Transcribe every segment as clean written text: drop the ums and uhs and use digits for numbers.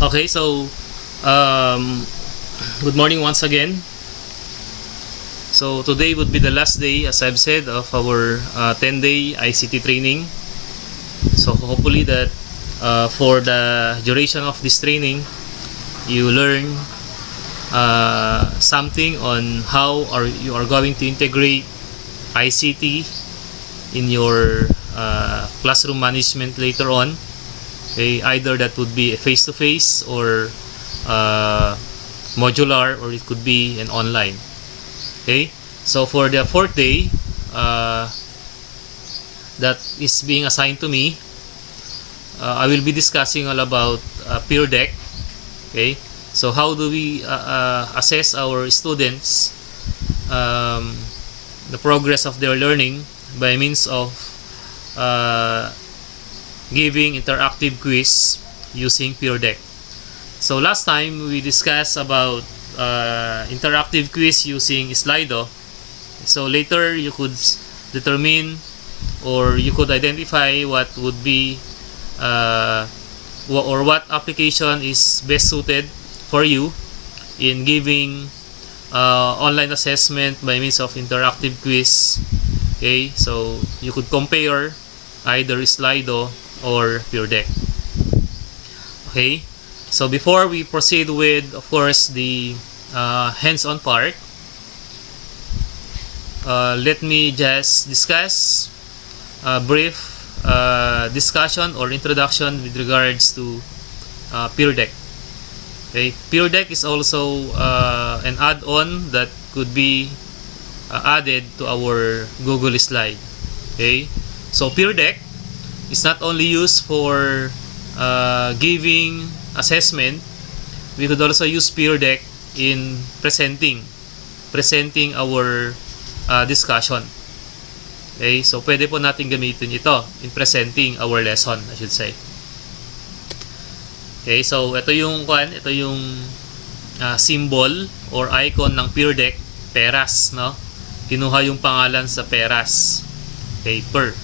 Okay, so um, good morning once again. So today would be the last day, as I've said, of our 10-day ICT training. So hopefully that for the duration of this training, you learn something on how you are going to integrate ICT in your classroom management later on. Okay, either that would be a face-to-face or modular, or it could be an online. Okay, so for the fourth day that is being assigned to me, I will be discussing all about PEAR DECK. Okay, so how do we assess our students, the progress of their learning by means of giving interactive quiz using PEAR DECK. So last time we discussed about interactive quiz using Slido. So later you could determine or you could identify what would be or what application is best suited for you in giving online assessment by means of interactive quiz. Okay, so you could compare either Slido or PEAR DECK. Okay, so before we proceed with, of course, the hands-on part, let me just discuss a brief discussion or introduction with regards to PEAR DECK. Okay, PEAR DECK is also an add-on that could be added to our Google slide. Okay, so PEAR DECK is not only used for giving assessment. We could also use PEAR DECK in presenting our discussion. Okay, so pwede po natin gamitin ito in presenting our lesson, I should say. Okay, so ito yung symbol or icon ng PEAR DECK, peras, no? Kinuha yung pangalan sa peras. Okay, PEAR.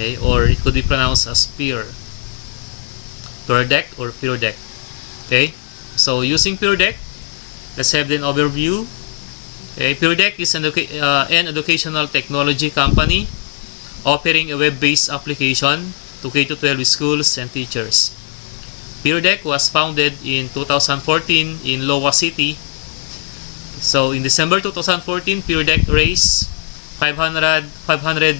Okay, or it could be pronounced as PEAR DECK or PEAR DECK. Okay, so using PEAR DECK, let's have an overview. Okay, PEAR DECK is an educational technology company offering a web-based application to K-12 schools and teachers. PEAR DECK was founded in 2014 in Iowa City. So in December 2014, PEAR DECK raised $500,000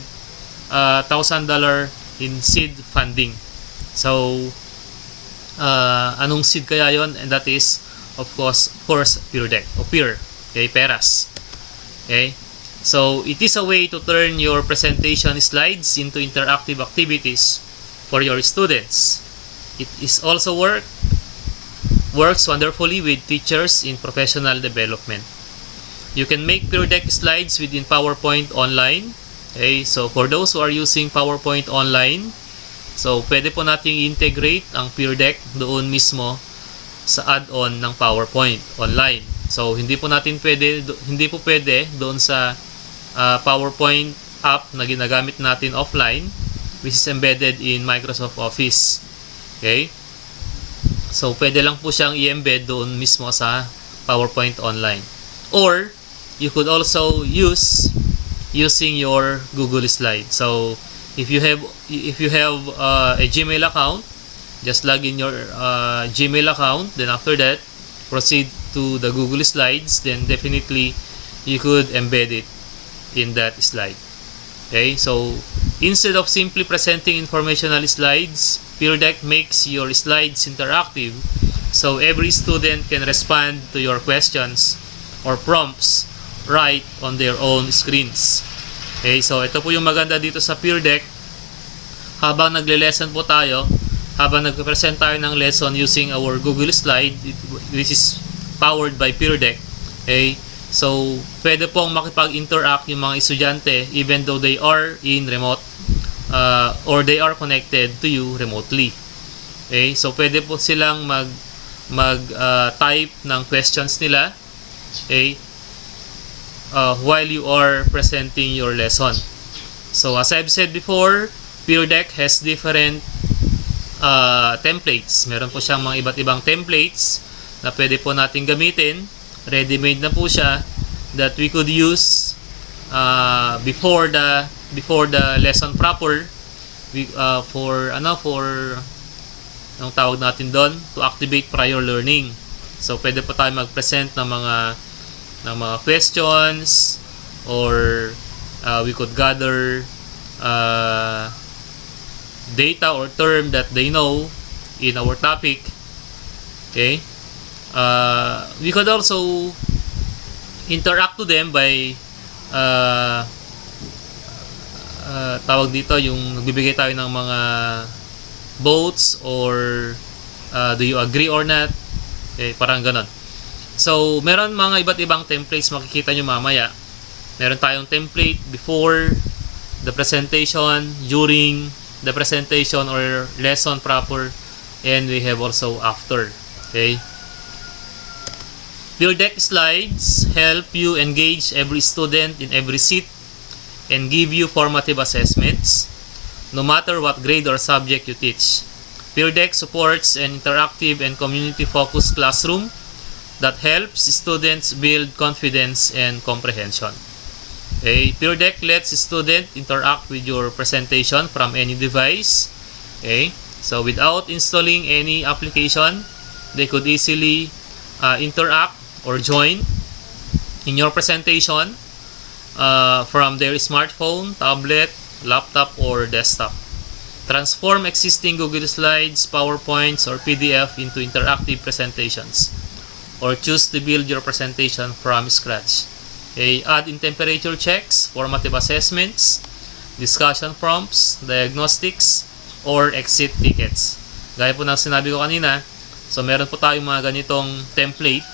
in seed funding. So anong seed kaya yon? And that is of course PEAR DECK o PEAR. Okay, peras. Okay, so it is a way to turn your presentation slides into interactive activities for your students. It is also works wonderfully with teachers in professional development. You can make PEAR DECK slides within PowerPoint online. Okay, so for those who are using PowerPoint online, so pwede po nating integrate ang PEAR DECK doon mismo sa add-on ng PowerPoint online. So hindi po pwede doon sa PowerPoint app na ginagamit natin offline, which is embedded in Microsoft Office. Okay? So pwede lang po siyang i-embed doon mismo sa PowerPoint online. Or you could also using your Google slide. So if you have a Gmail account, just log in your Gmail account, then after that proceed to the Google slides, then definitely you could embed it in that slide. Okay, so instead of simply presenting informational slides, PEAR DECK makes your slides interactive, so every student can respond to your questions or prompts right on their own screens. Okay, so ito po yung maganda dito sa PEAR DECK. Habang nagle-lesson po tayo, habang nagpe-present tayo ng lesson using our Google slide, which is powered by PEAR DECK. Okay, so pwede pong makipag-interact yung mga estudyante even though they are in remote or they are connected to you remotely. Okay, so pwede po silang type ng questions nila, okay, while you are presenting your lesson. So as I've said before, PEAR DECK has different templates. Meron po siyang mga iba't ibang templates na pwede po natin gamitin. Ready-made na po siya that we could use before the lesson proper, for anong tawag natin doon, to activate prior learning. So pwede po tayo mag-present ng mga questions, or we could gather data or term that they know in our topic. Okay, we could also interact to them by tawag dito, yung nagbibigay tayo ng mga votes, or do you agree or not, okay, parang ganon. So meron mga iba't ibang templates, makikita nyo mamaya. Meron tayong template before the presentation, during the presentation or lesson proper, and we have also after. Okay, PEAR Deck slides help you engage every student in every seat and give you formative assessments no matter what grade or subject you teach. PEAR Deck supports an interactive and community-focused classroom that helps students build confidence and comprehension. Okay, PEAR Deck lets students interact with your presentation from any device. Okay, so without installing any application, they could easily interact or join in your presentation from their smartphone, tablet, laptop, or desktop. Transform existing Google Slides, PowerPoints, or PDF into interactive presentations, or choose to build your presentation from scratch. Okay, add in temperature checks, formative assessments, discussion prompts, diagnostics, or exit tickets. Gaya po ng sinabi ko kanina, so meron po tayong mga ganitong template.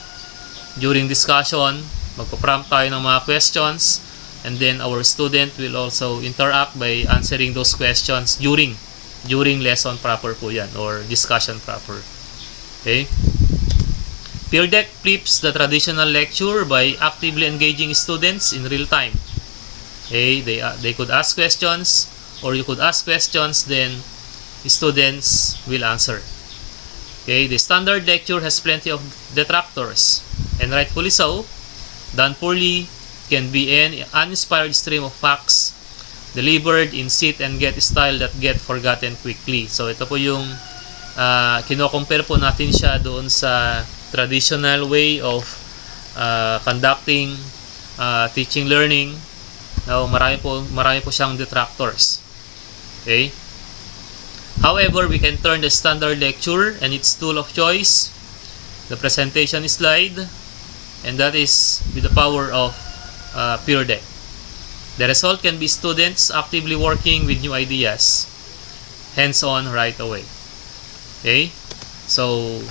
During discussion, magpo-prompt tayo ng mga questions, and then our student will also interact by answering those questions during lesson proper po yan, or discussion proper. Okay, PEAR Deck flips the traditional lecture by actively engaging students in real time. Okay, they could ask questions, or you could ask questions, then students will answer. Okay, the standard lecture has plenty of detractors, and rightfully so. Done poorly can be an uninspired stream of facts delivered in sit and get style that get forgotten quickly. So ito po yung kino-compare po natin siya doon sa traditional way of conducting teaching learning. Now, marami po siyang detractors. Okay? However, we can turn the standard lecture and its tool of choice, the presentation slide, and that is with the power of PEAR Deck. The result can be students actively working with new ideas, hands-on right away. Okay? So,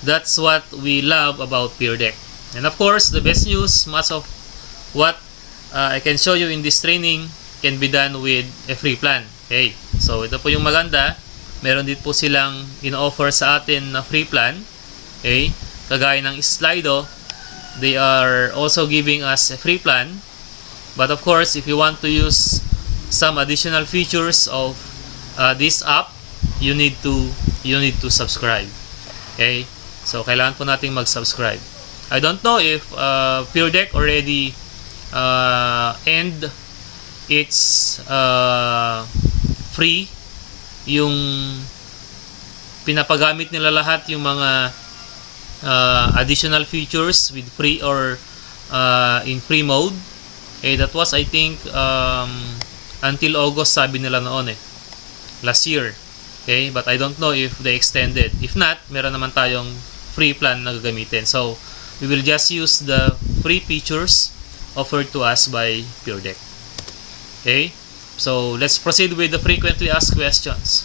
that's what we love about PEAR Deck. And of course, the best news, much of what I can show you in this training can be done with a free plan. Okay, so ito po yung maganda. Meron din po silang in-offer sa atin na free plan. Okay, kagaya ng Slido, they are also giving us a free plan. But of course, if you want to use some additional features of this app, you need to subscribe. Okay, so kailangan po nating mag-subscribe. I don't know if PEAR Deck already end its free, yung pinapagamit nila lahat yung mga additional features with free or in free mode. That was, I think, until August sabi nila noon last year. Okay, but I don't know if they extended. If not, meron naman tayong free plan na gagamitin. So we will just use the free features offered to us by PEAR Deck. Okay, so let's proceed with the frequently asked questions.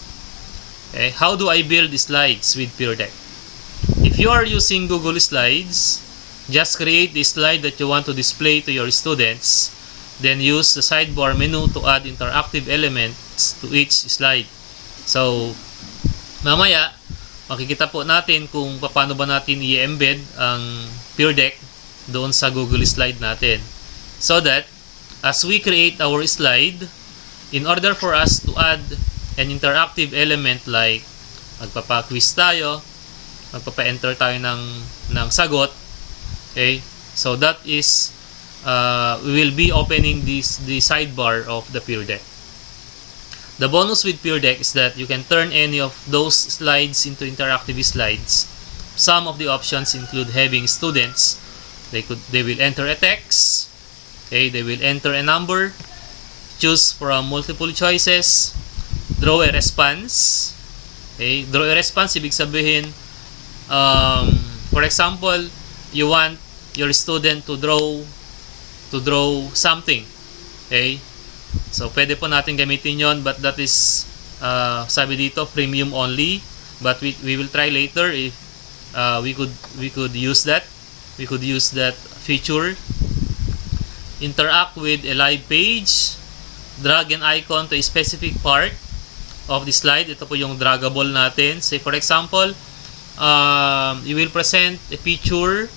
Okay, how do I build slides with PEAR Deck? If you are using Google Slides, just create the slide that you want to display to your students, then use the sidebar menu to add interactive elements to each slide. So, mamaya, makikita po natin kung paano ba natin i-embed ang PEAR Deck doon sa Google Slide natin. So that, as we create our slide, in order for us to add an interactive element like magpapa-quiz tayo, magpapa-enter tayo ng sagot. Okay? So that is we will be opening the sidebar of the PEAR deck. The bonus with PEAR deck is that you can turn any of those slides into interactive slides. Some of the options include having students. They will enter a text. Okay, they will enter a number. Choose from multiple choices. Draw a response. Okay, draw a response ibig sabihin for example, you want your student to draw something. Okay? So pwede po natin gamitin yon, but that is sabi dito premium only, but we will try later if we could use that. We could use that feature. Interact with a live page. Drag an icon to a specific part of the slide. Ito po yung draggable natin. Say for example, you will present a picture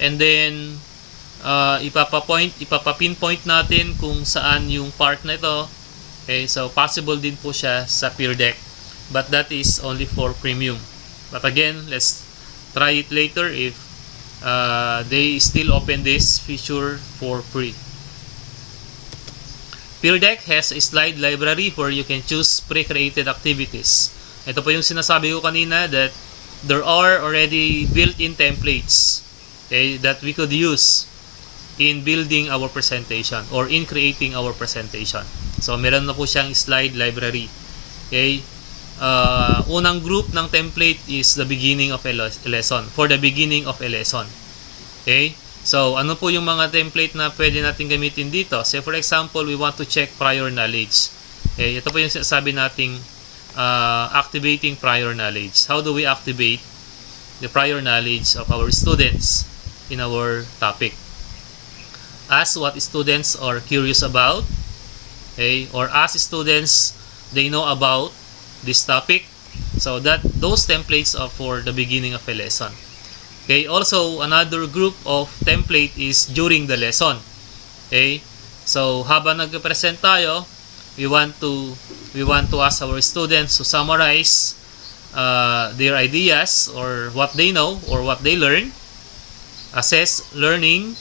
and then ipapapinpoint natin kung saan yung part na ito. Okay, so possible din po siya sa PEAR deck, but that is only for premium. But again, let's try it later if they still open this feature for free. PEAR deck has a slide library where you can choose pre-created activities. Ito po yung sinasabi ko kanina that there are already built-in templates, okay, that we could use in building our presentation or in creating our presentation. So meron na po siyang slide library. Okay? Unang group ng template is the beginning of a lesson. For the beginning of a lesson. Okay? So ano po yung mga template na pwede natin gamitin dito? Say for example, we want to check prior knowledge. Okay? Ito po yung sabi nating activating prior knowledge. How do we activate the prior knowledge of our students in our topic? Ask what students are curious about, okay, or ask students they know about this topic. So that those templates are for the beginning of a lesson. Okay, also another group of template is during the lesson. Okay, so habang nag-present tayo, we want to ask our students to summarize their ideas or what they know or what they learn. Assess learning,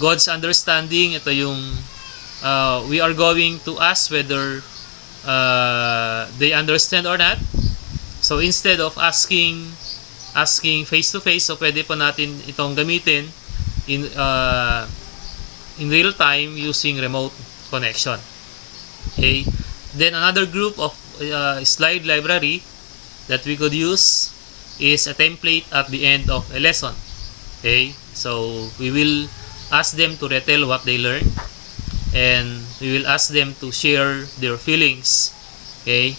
God's understanding. Ito yung we are going to ask whether they understand or not. So instead of asking face to face, so pwede pa natin itong gamitin in real time using remote connection. Okay, then another group of slide library that we could use is a template at the end of a lesson. Okay, so we will ask them to retell what they learned, and we will ask them to share their feelings. Okay,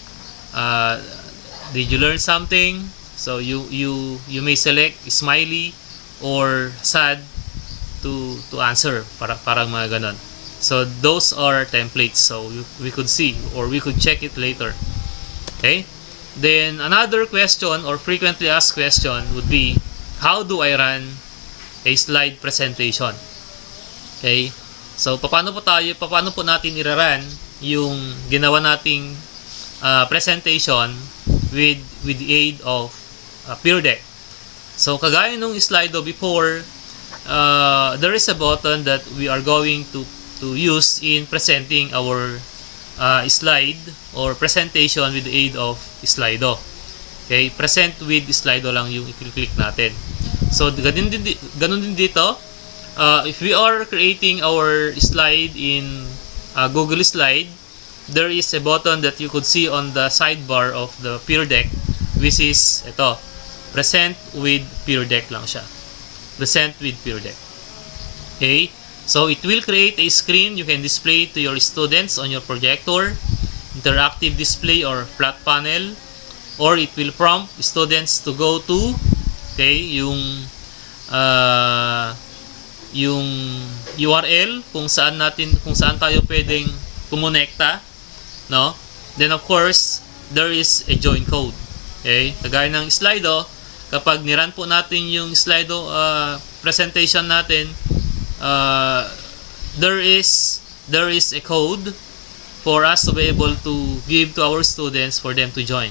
did you learn something? So you may select smiley or sad to answer, parang mga ganon. So those are templates, so we could see or we could check it later. Okay, then another question or frequently asked question would be, how do I run a slide presentation? Okay, so paano po natin i-run yung ginawa nating presentation with the aid of PEAR deck. So kagaya nung slide before, there is a button that we are going to use in presenting our slide or presentation with the aid of Slido. Okay, present with Slido lang yung i-click natin. So ganun din dito. If we are creating our slide in Google Slide, there is a button that you could see on the sidebar of the PEAR deck, which is ito, present with PEAR deck lang siya. Present with PEAR deck. Okay, so it will create a screen you can display to your students on your projector, interactive display or flat panel, or it will prompt students to go to, okay, yung URL kung saan tayo pwedeng kumonekta, no? Then of course, there is a join code. Okay? Kagaya ng Slido, kapag niran po natin yung Slido presentation natin, there is a code for us to be able to give to our students for them to join.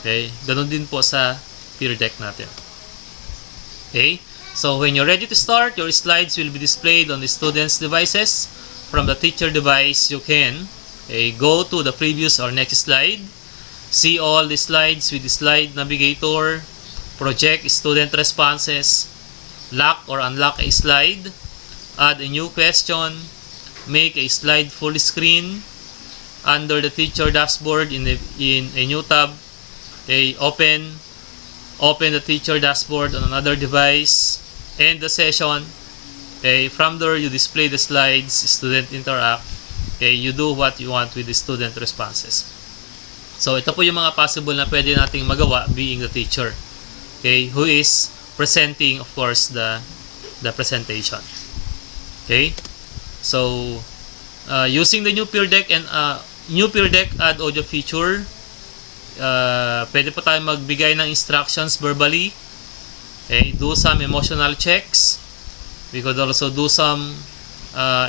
Okay? Ganun din po sa PEAR Deck natin. Okay? So when you're ready to start, your slides will be displayed on the students' devices. From the teacher device, you can go to the previous or next slide, see all the slides with the slide navigator, project student responses, lock or unlock a slide, add a new question, make a slide full screen. Under the teacher dashboard in a new tab, open the teacher dashboard on another device, end the session. From there, you display the slides, student interact. You do what you want with the student responses. So ito po yung mga possible na pwede nating magawa being the teacher, who is presenting, of course, the presentation. So using the new PEAR Deck and new PEAR Deck add audio feature, pwede po tayo magbigay ng instructions verbally, do some emotional checks. We could also do some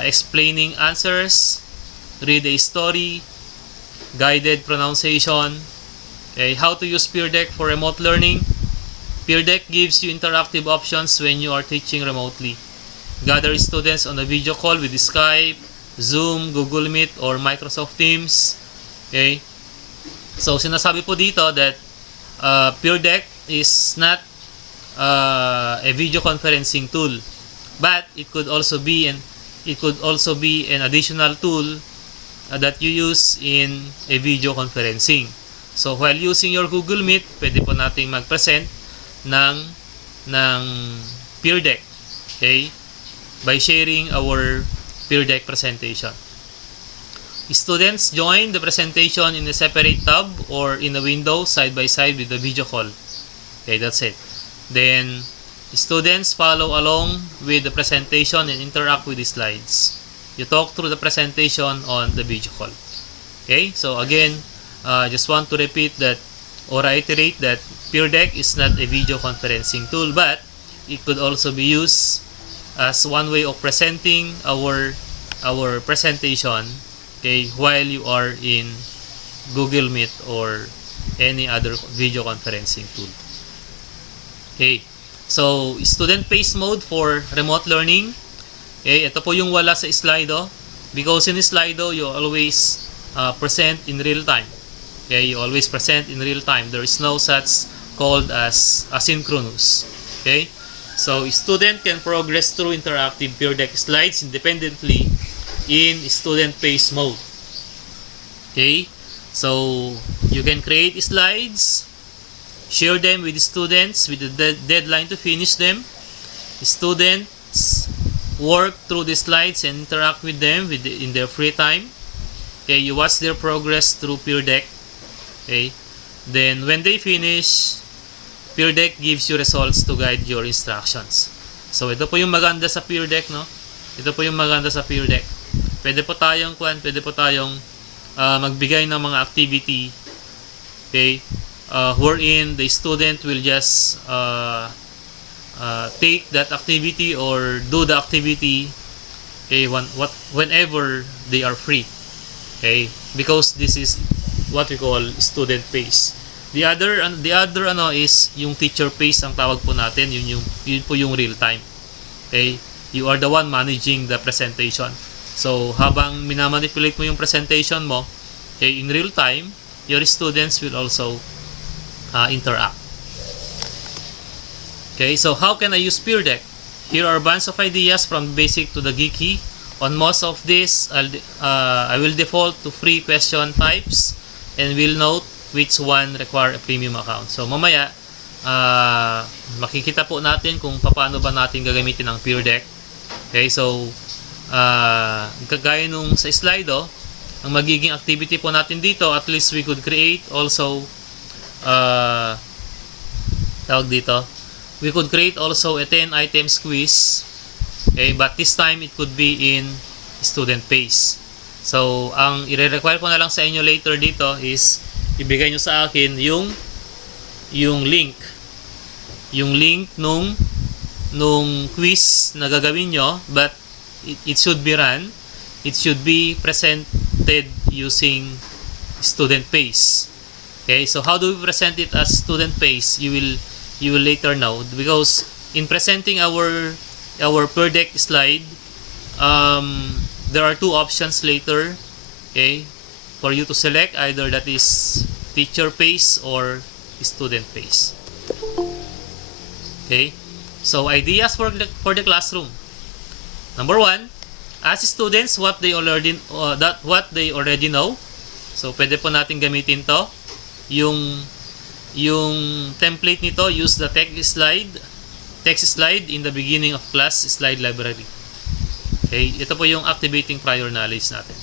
explaining answers, read a story, guided pronunciation. How to use PEAR Deck for remote learning. PEAR Deck gives you interactive options when you are teaching remotely. Gather students on a video call with Skype, Zoom, Google Meet, or Microsoft Teams. So sinasabi po dito that PEAR Deck is not a video conferencing tool, but it could also be an additional tool that you use in a video conferencing. So while using your Google Meet, pwede po nating mag-present ng PEAR Deck, by sharing our PEAR Deck presentation. Students join the presentation in a separate tab or in a window side by side with the video call. That's it. Then students follow along with the presentation and interact with the slides. You talk through the presentation on the video call. So again, just want to repeat that or reiterate that PEAR Deck is not a video conferencing tool, but it could also be used as one way of presenting our presentation, while you are in Google Meet or any other video conferencing tool. So student pace mode for remote learning. Ito po yung wala sa Slido, because in Slido you always present in real time. You always present in real time. There is no such called as asynchronous. So student can progress through interactive PEAR Deck slides independently in student pace mode. So you can create slides, share them with students with the deadline to finish them. Students work through the slides and interact with them in their free time. You watch their progress through PEAR Deck. Then when they finish, PEAR Deck gives you results to guide your instructions. So ito po yung maganda sa PEAR Deck, no? Ito po yung maganda sa PEAR Deck. Pwede po tayong magbigay ng mga activity, wherein the student will just take that activity or do the activity whenever they are free. Because this is what we call student pace. The other is yung teacher pace ang tawag po natin. Yun po yung real time. You are the one managing the presentation. So habang minamanipulate mo yung presentation mo, in real time, your students will also interact. So how can I use PEAR Deck? Here are a bunch of ideas from basic to the geeky. On most of this, I will default to free question types and will note which one require a premium account. So mamaya, makikita po natin kung paano ba natin gagamitin ang PEAR Deck. So kagaya nung sa slide, ang magiging activity po natin dito, at least we could create also we could create also a 10 items quiz, but this time it could be in student pace. So ang i-require ko na lang sa inyo later dito is ibigay nyo sa akin yung link nung quiz na gagawin nyo, but it should be run, it should be presented using student pays. Okay, so how do we present it as student pays? You will later know, because in presenting our PEAR Deck slide, there are two options later, okay, for you to select, either that is teacher pays or student pays. Okay, so ideas for the classroom. Number one, ask students what they already know. So pwede po natin gamitin to. Yung template nito, use the text slide in the beginning of class slide library. Okay, ito po yung activating prior knowledge natin.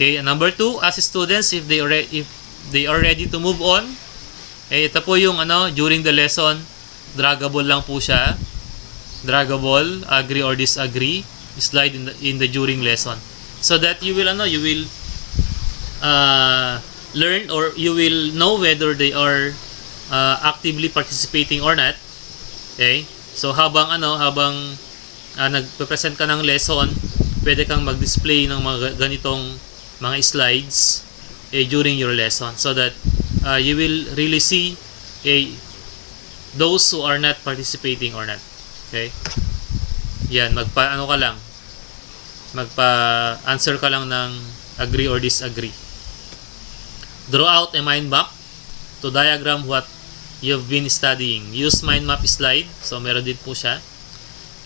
Okay, and number two, ask students if they are ready to move on. Okay, ito po yung during the lesson, draggable lang po siya. Draggable, agree or disagree, slide in the during lesson, so that you will learn, or you will know whether they are actively participating or not. Okay, so habang nagpe-present ka ng lesson, pwede kang mag-display ng mga ganitong mga slides during your lesson, so that you will really see those who are not participating or not. Okay, yan, magpa-answer ka lang ng agree or disagree. Draw out a mind map to diagram what you've been studying. Use mind map slide. So meron din po siya.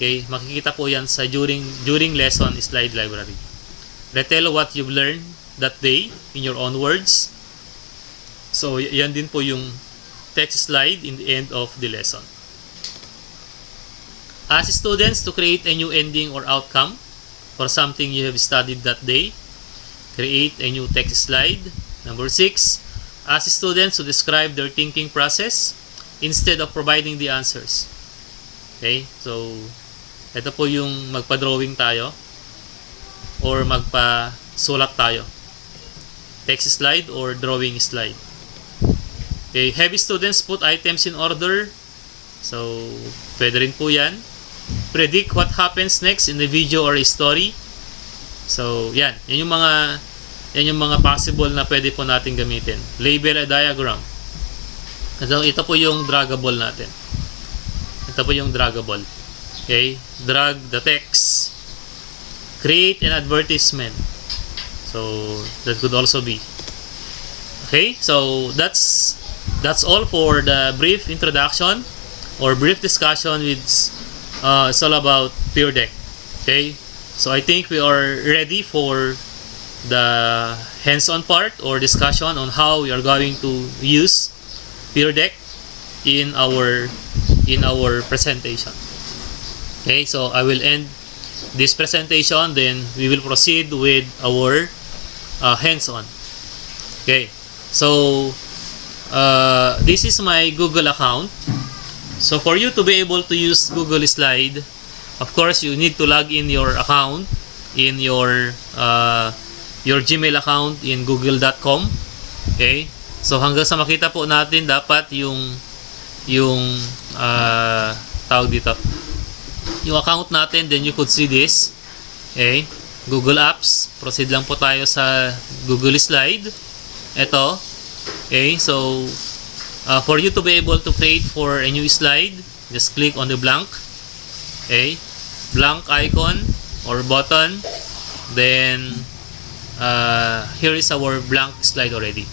Okay, makikita po yan sa during lesson slide library. Retell what you've learned that day in your own words. So yan din po yung text slide in the end of the lesson. Ask students to create a new ending or outcome for something you have studied that day. Create a new text slide. Number 6, ask students to describe their thinking process instead of providing the answers. Okay, so ito po yung magpa-drawing tayo or magpa-sulat tayo. Text slide or drawing slide. Okay, have students put items in order. So pwede rin po yan. Predict what happens next in the video or a story. So yan yung mga possible na pwede po natin gamitin. Label a diagram. Ito po yung draggable natin. Ito po yung draggable. Okay, drag the text. Create an advertisement. So that could also be. Okay, so that's all for the brief introduction or brief discussion with it's all about PEAR Deck. Okay, so I think we are ready for the hands-on part or discussion on how we are going to use PEAR Deck in our presentation. Okay, so I will end this presentation, then we will proceed with our hands-on. Okay, so this is my Google account. So for you to be able to use Google Slide, of course you need to log in your account in your Gmail account in google.com. Okay, so hanggang sa makita po natin dapat yung tawag dito, yung account natin, then you could see this. Okay, Google Apps, proceed lang po tayo sa Google Slide. Ito. Okay, so for you to be able to create for a new slide, just click on the blank. Okay, blank icon or button, then here is our blank slide already.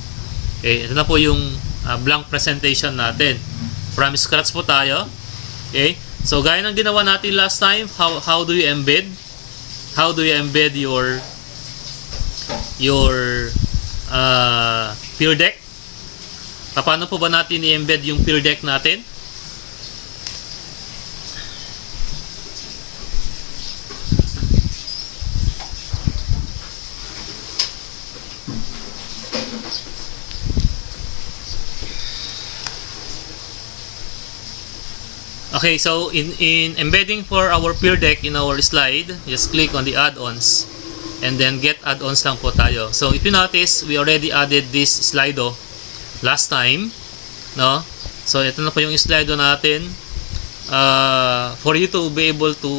Okay, ito na po yung blank presentation natin. From scratch po tayo. Okay, so gaya ng ginawa natin last time, how do you embed your PEAR Deck? Paano po ba natin i-embed yung PEAR Deck natin? Okay, so in embedding for our PEAR Deck in our slide, just click on the add-ons and then get add-ons lang po tayo. So if you notice, we already added this Slido last time, no? So ito na po yung Slido natin. For you to be able to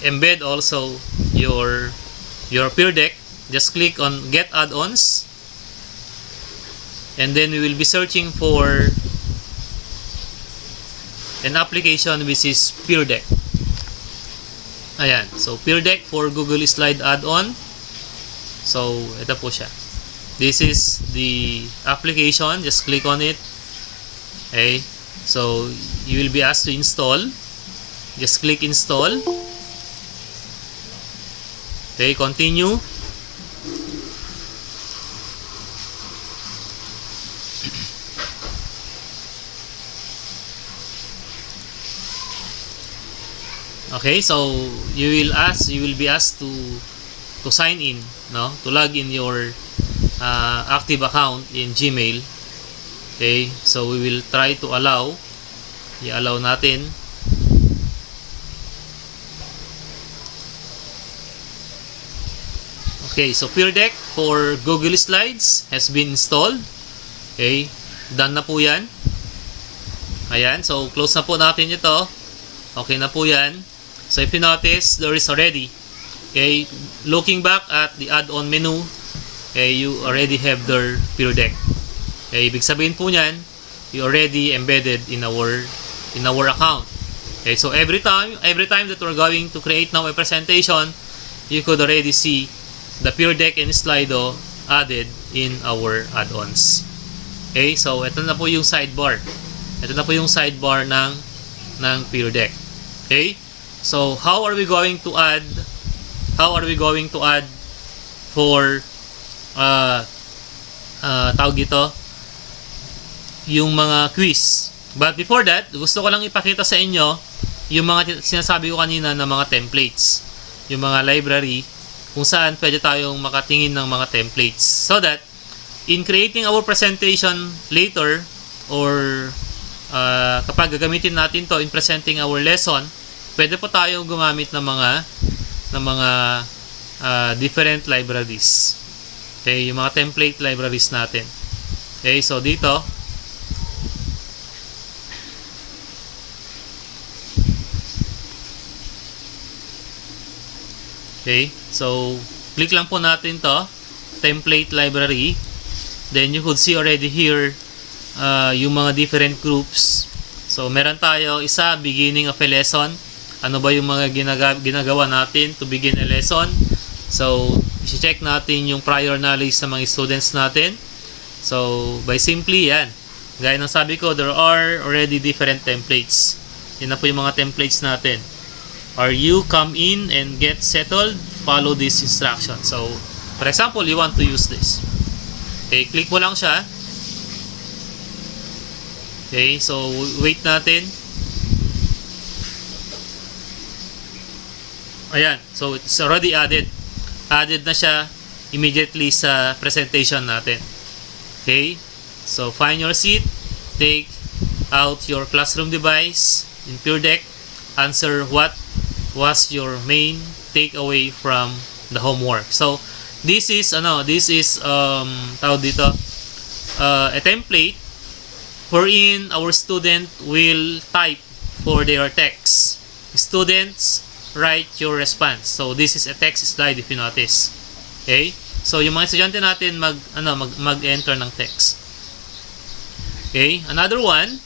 embed also your PEAR Deck, just click on Get Add-ons, and then we will be searching for an application which is PEAR DECK. Ayan, so PEAR DECK for Google Slide add-on. So ito po siya. This is the application. Just click on it. Okay, so you will be asked to install. Just click install. Okay, continue. Okay, so you will be asked to sign in, no, to log in your active account in Gmail. Okay, so we will try to allow. I-allow natin. Okay, so PEAR DECK for Google Slides has been installed. Okay, done na po yan. Ayan, so close na po natin ito. Okay na po yan. So if you notice, there is already, okay, looking back at the add-on menu, okay, you already have their PEAR DECK. Okay, ibig sabihin po niyan, you already embedded in our account. Okay, so every time that we're going to create now a presentation, you could already see the PEAR DECK and Slido added in our add-ons. Okay, so ito na po yung sidebar. Ito na po yung sidebar ng PEAR DECK. Okay? So how are we going to add for tawag dito yung mga quiz. But before that, gusto ko lang ipakita sa inyo yung mga sinasabi ko kanina na mga templates, yung mga library kung saan pwede tayong makatingin ng mga templates, so that in creating our presentation later, or kapag gagamitin natin to in presenting our lesson, pwede po tayong gumamit ng mga different libraries. Okay, yung mga template libraries natin. Okay, so dito, okay, so click lang po natin to, template library. Then you could see already here yung mga different groups. So meron tayo isa, beginning of a lesson. Ano ba yung mga ginagawa natin to begin a lesson? So i-check natin yung prior knowledge sa mga students natin. So by simply yan, gaya ng sabi ko, there are already different templates. Yan na po yung mga templates natin. Are you come in and get settled? Follow this instruction. So for example, you want to use this. Okay, click mo lang siya. Okay, so wait natin. Ayan, so it's already added. Added na siya immediately sa presentation natin. Okay, so find your seat, take out your classroom device in PEAR DECK, answer what was your main takeaway from the homework. So this is tawag dito, a template wherein our student will type for their text. Students, write your response. So this is a text slide if you notice. Okay? So yung mga estudyante natin mag-enter ng text. Okay? Another one,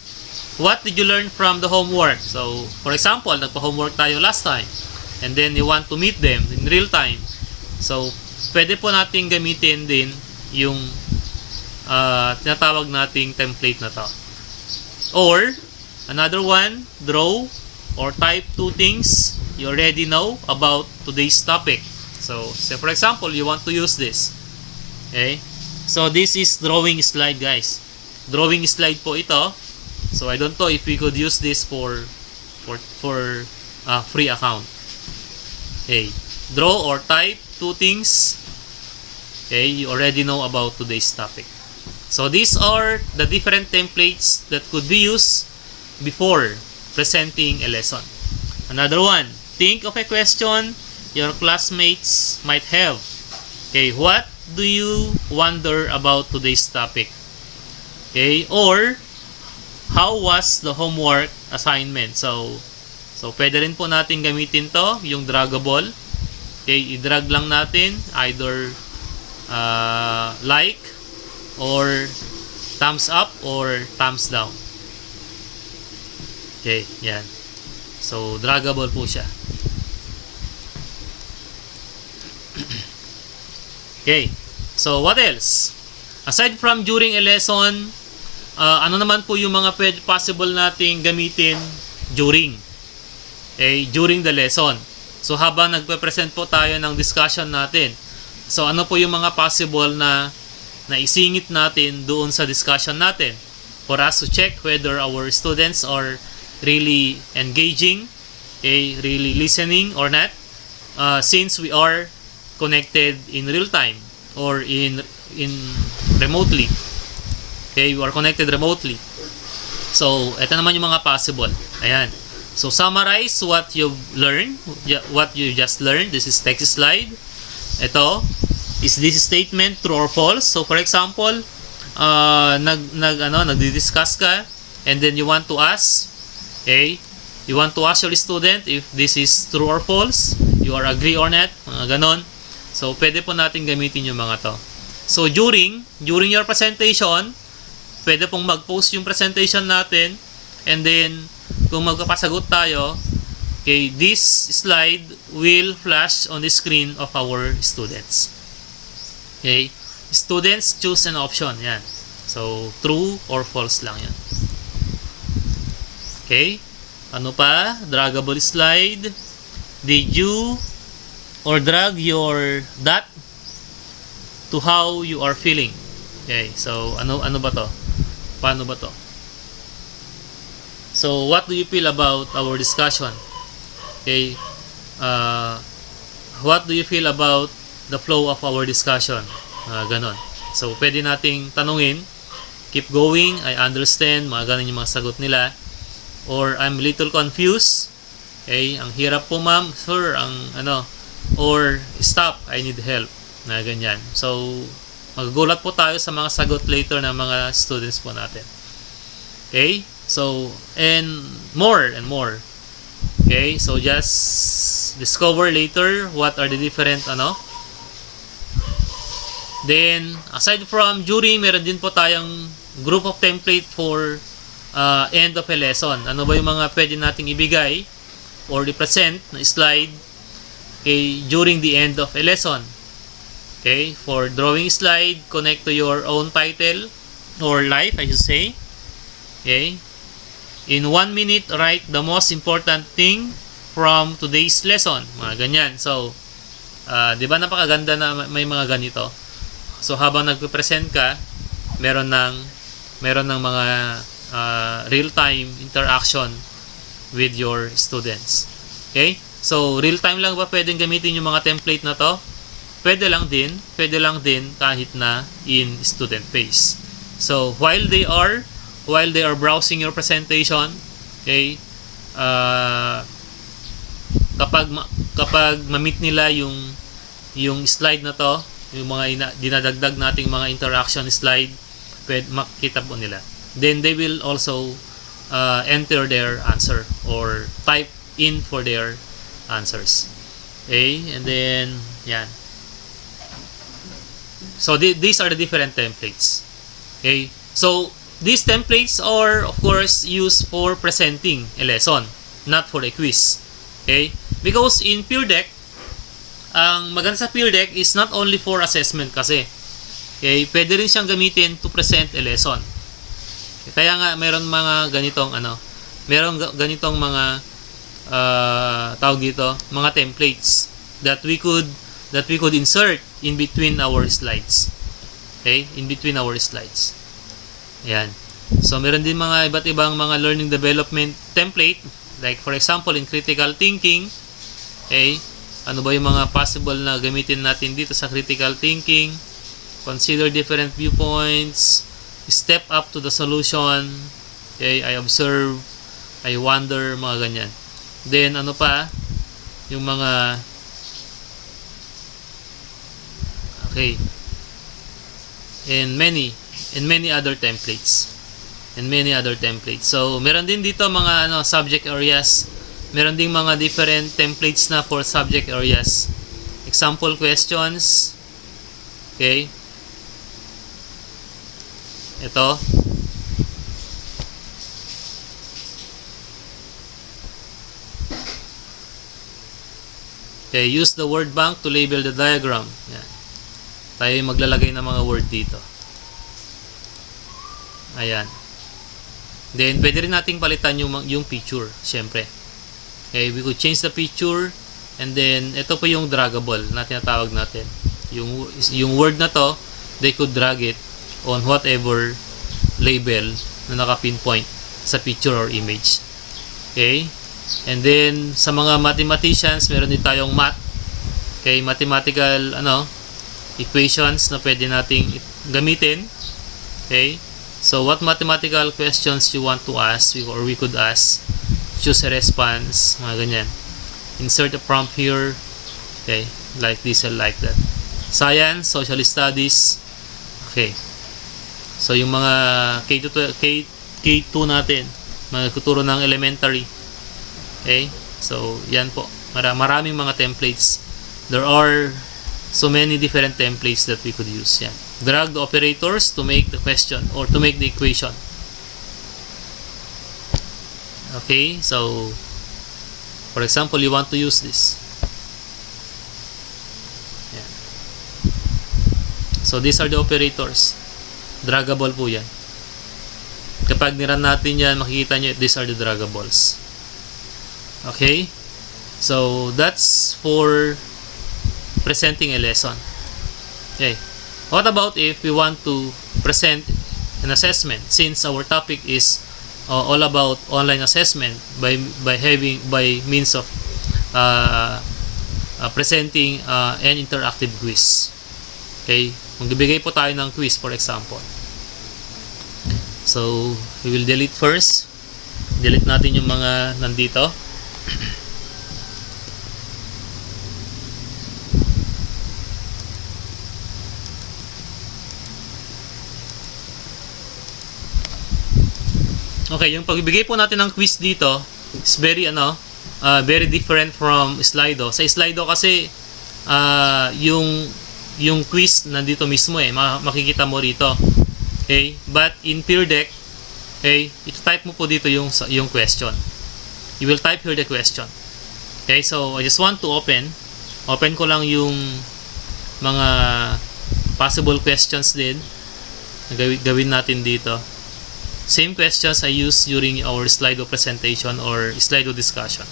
what did you learn from the homework? So for example, nagpa-homework tayo last time and then you want to meet them in real time. So pwede po nating gamitin din yung tinatawag nating template na to. Or another one, draw or type two things you already know about today's topic. So say for example, you want to use this. Okay? So this is drawing slide, guys. Drawing slide po ito. So I don't know if we could use this for free account. Okay. Draw or type two things. Okay, you already know about today's topic. So these are the different templates that could be used before presenting a lesson. Another one, think of a question your classmates might have. Okay, what do you wonder about today's topic? Okay, or how was the homework assignment? So pwede rin po natin gamitin to, yung draggable. Okay, i-drag lang natin either like or thumbs up or thumbs down. Okay, yan. So, draggable po siya. Okay. So, what else? Aside from during a lesson, ano naman po yung mga possible nating gamitin during? Okay, during the lesson. So, habang nagpe-present po tayo ng discussion natin. So, ano po yung mga possible na isingit natin doon sa discussion natin for us to check whether our students are really engaging, okay, really listening or not, since we are connected in real time or in remotely. Okay, we are connected remotely. So, ito naman yung mga possible. Ayan. So, summarize what you've learned, what you just learned. This is text slide. Ito, is this statement true or false? So, for example, nagdi-discuss ka and then you want to ask, okay, you want to ask your student if this is true or false, you are agree or not, mga ganon. So, pwede po natin gamitin yung mga to. So, during your presentation, pwede pong mag-post yung presentation natin, and then, kung magpapasagot tayo, okay, this slide will flash on the screen of our students. Okay, students choose an option, yan. So, true or false lang yan. Okay, ano pa? Draggable slide. Did you or drag your dot to how you are feeling? Okay, so ano ba to? Paano ba to? So, what do you feel about our discussion? Okay, what do you feel about the flow of our discussion? Ganon. So, pwede nating tanungin, keep going, I understand, mga ganon yung mga sagot nila. Or, I'm little confused. Okay, ang hirap po ma'am, sir, or stop, I need help, na ganyan. So, magugulat po tayo sa mga sagot later ng mga students po natin. Okay, so, and more. Okay, so just discover later what are the different, Then, aside from during, meron din po tayong group of template for end of a lesson. Ano ba yung mga pwede nating ibigay or i-present na slide, okay, during the end of a lesson? Okay, for drawing slide, connect to your own title or life, I should say. Okay, in 1 minute, write the most important thing from today's lesson. Mga ganyan. So, di ba napakaganda na may mga ganito? So, habang nagpe-present ka, meron ng mga real-time interaction with your students. Okay? So, real-time lang ba pwedeng gamitin yung mga template na to? Pwede lang din kahit na in student phase. So, while they are browsing your presentation, okay, kapag ma-meet nila yung slide na to, yung mga dinadagdag nating mga interaction slide, pwede makita po nila. Then they will also enter their answer or type in for their answers. Okay, and then yan. So these are the different templates. Okay, so these templates are of course used for presenting a lesson, not for a quiz. Okay, because in PEAR Deck, ang maganda sa PEAR Deck is not only for assessment kasi. Okay, pwede rin siyang gamitin to present a lesson. Kaya nga meron mga ganitong mga tawag dito, mga templates that we could insert in between our slides. Okay, in between our slides. Ayan. So meron din mga iba't ibang mga learning development template, like for example in critical thinking. Okay, ano ba yung mga possible na gamitin natin dito sa critical thinking? Consider different viewpoints, step up to the solution, okay, I observe, I wonder, mga ganyan. Then ano pa, yung mga okay, and many other templates. So meron din dito mga subject areas. Meron ding mga different templates na for subject areas. Example questions. Okay? Ito. Okay, use the word bank to label the diagram. Yan. Tayo maglalagay ng mga word dito. Ayan. Then, pwede rin nating palitan yung picture, syempre. Okay, we could change the picture, and then, ito po yung draggable na tinatawag natin. Yung word na to, they could drag it on whatever label na naka-pinpoint sa picture or image. Okay? And then, sa mga mathematicians, meron din tayong math. Okay, mathematical, equations na pwede nating gamitin. Okay? So, what mathematical questions you want to ask, or we could ask, choose a response, mga ganyan. Insert a prompt here. Okay, like this or like that. Science, social studies. Okay. So, yung mga K2 natin, magtuturo ng elementary. Okay? So, yan po. Maraming mga templates. There are so many different templates that we could use. Yan. Drag the operators to make the question or to make the equation. Okay? So, for example, you want to use this. Yan. So, these are the operators. Draggable po yan. Kapag niran natin yan, makikita nyo, these are the draggables. Okay? So, that's for presenting a lesson. Okay. What about if we want to present an assessment? Since our topic is all about online assessment by means of presenting an interactive quiz. Okay? Magbibigay po tayo ng quiz, for example. So, we will delete first. Delete natin yung mga nandito. Okay, yung pagbibigay po natin ng quiz dito is very very different from Slido. Sa Slido kasi yung quiz nandito mismo makikita mo rito. Okay? But in PEAR Deck, okay, i-type mo po dito yung question. You will type here the question. Okay, so I just want to open ko lang yung mga possible questions din na gawin natin dito. Same questions I used during our Slido presentation or Slido discussion.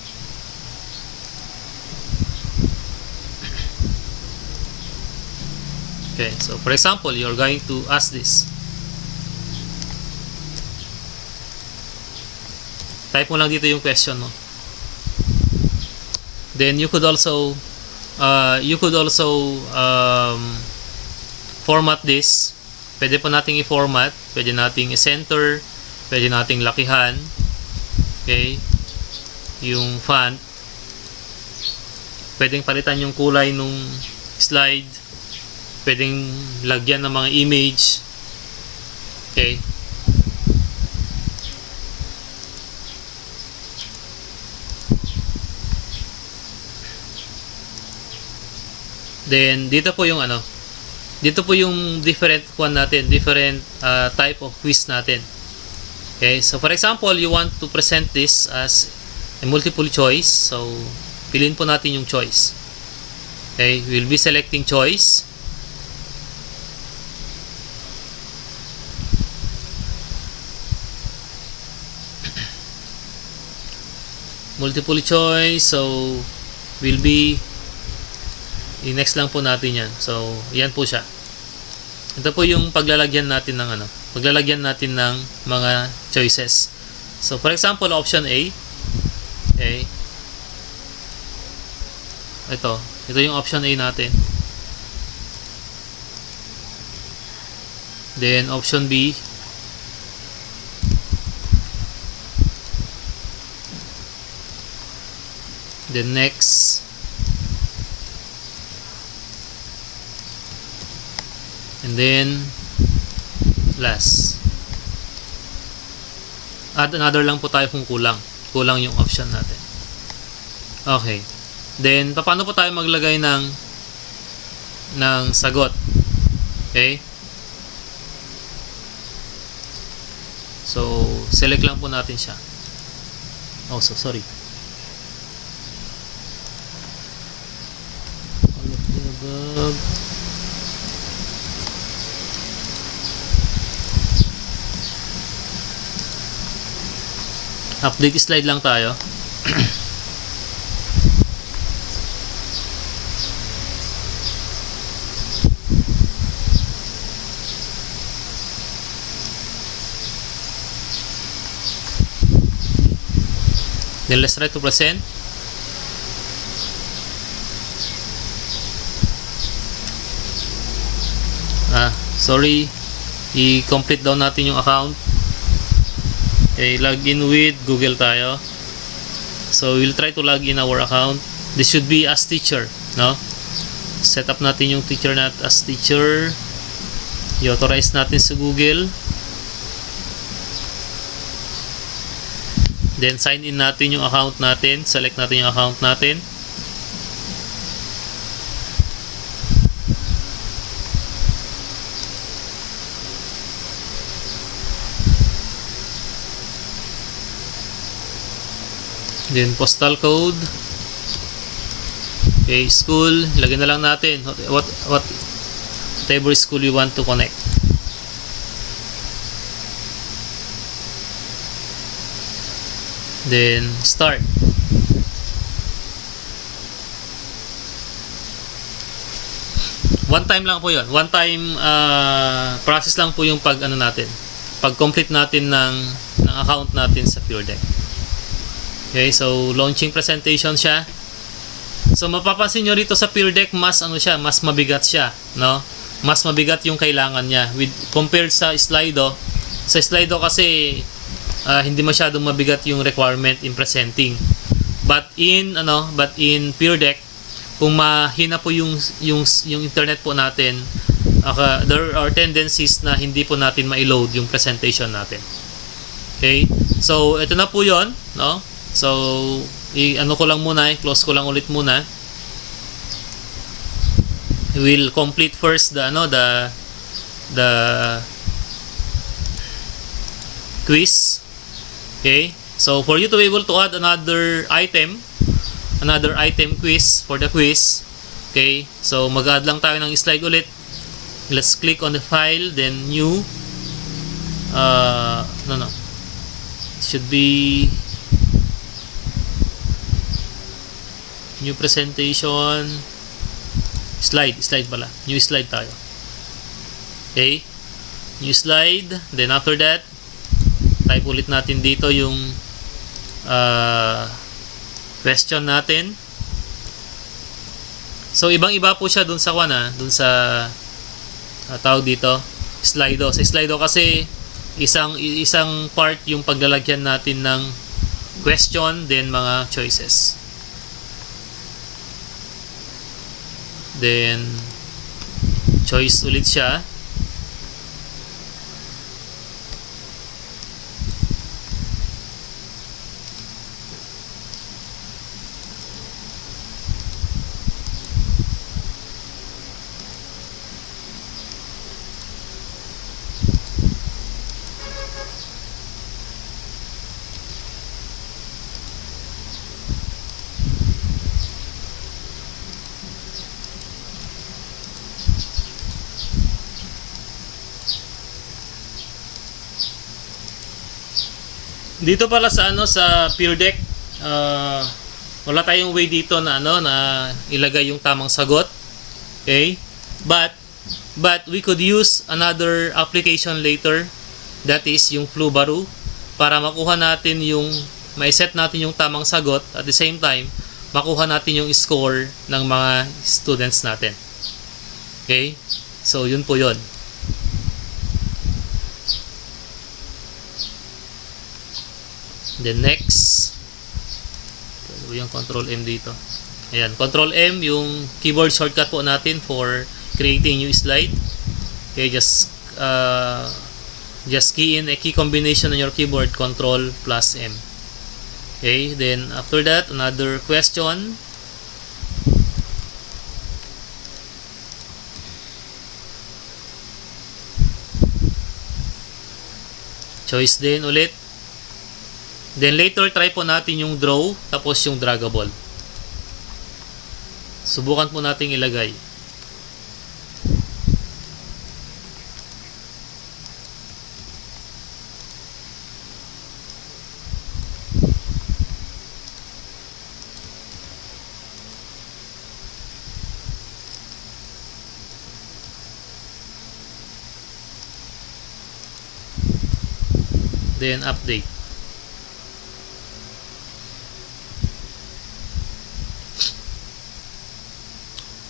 Okay, so for example, you're going to ask this. Type mo lang dito yung question mo. Then you could also format this. Pwede po nating i-format, pwede nating i-center, pwede nating lakihan. Okay? Yung font. Pwedeng palitan yung kulay nung slide. Pwedeng lagyan ng mga image. Okay? Then dito po yung different different type of quiz natin. Okay, so for example, you want to present this as a multiple choice. So, piliin po natin yung choice. Okay, we'll be selecting choice. Multiple choice, so will be i-next lang po natin yan. So, yan po siya. Ito po yung paglalagyan natin ng mga choices. So, for example, option A. Okay. Ito yung option A natin. Then, option B. Then, next. And then last. Add another lang po tayo kung kulang yung option natin. Okay. Then paano po tayo maglagay ng sagot? Okay? So, select lang po natin siya. Oh, so sorry. All of the above. Update slide lang tayo. Then let's try to present. Sorry, i-complete daw natin yung account. Okay, login with Google tayo. So we'll try to log in our account. This should be as teacher, no? Set up natin yung teacher as teacher. I-authorize natin sa Google. Then sign in natin yung account natin. Select natin yung account natin. Then postal code. Okay, school, lagyan na lang natin whatever school you want to connect. Then start. One time lang po 'yon. One time process lang po yung pag complete natin ng account natin sa PEAR Deck. Okay, so launching presentation siya. So mapapansin nyo rito sa PEAR Deck, mas mabigat siya, no? Mas mabigat yung kailangan niya compared sa Slido. Sa Slido kasi hindi masyadong mabigat yung requirement in presenting. But in PEAR Deck, kung mahina po yung internet po natin, there are tendencies na hindi po natin ma-load yung presentation natin. Okay? So ito na po 'yon, no? So ko lang muna, close ko lang ulit muna. We'll complete first the quiz. Okay? So for you to be able to add another item quiz for the quiz. Okay? So mag-add lang tayo ng slide ulit. Let's click on the file, then new. Should be new presentation, slide pala, new slide tayo. Okay, new slide. Then after that, type ulit natin dito yung question natin. So ibang iba po siya dun sa tawag dito, Slido. Sa Slido kasi isang part yung paglalagyan natin ng question, then mga choices. Then choice ulit siya. Dito pala sa PEAR Deck, wala tayong way dito na ilagay yung tamang sagot. Okay? But we could use another application later, that is yung Flubaroo, para makuha natin ma-set natin yung tamang sagot, at the same time makuha natin yung score ng mga students natin. Okay? So yun po yun. Then next, yung Control M dito. Ayan, Control M yung keyboard shortcut po natin for creating new slide. Okay, just key in a key combination on your keyboard, Control plus M. Okay, then after that, another question. Choice din ulit. Then later, try po natin yung draw, tapos yung draggable. Subukan po natin ilagay. Then update.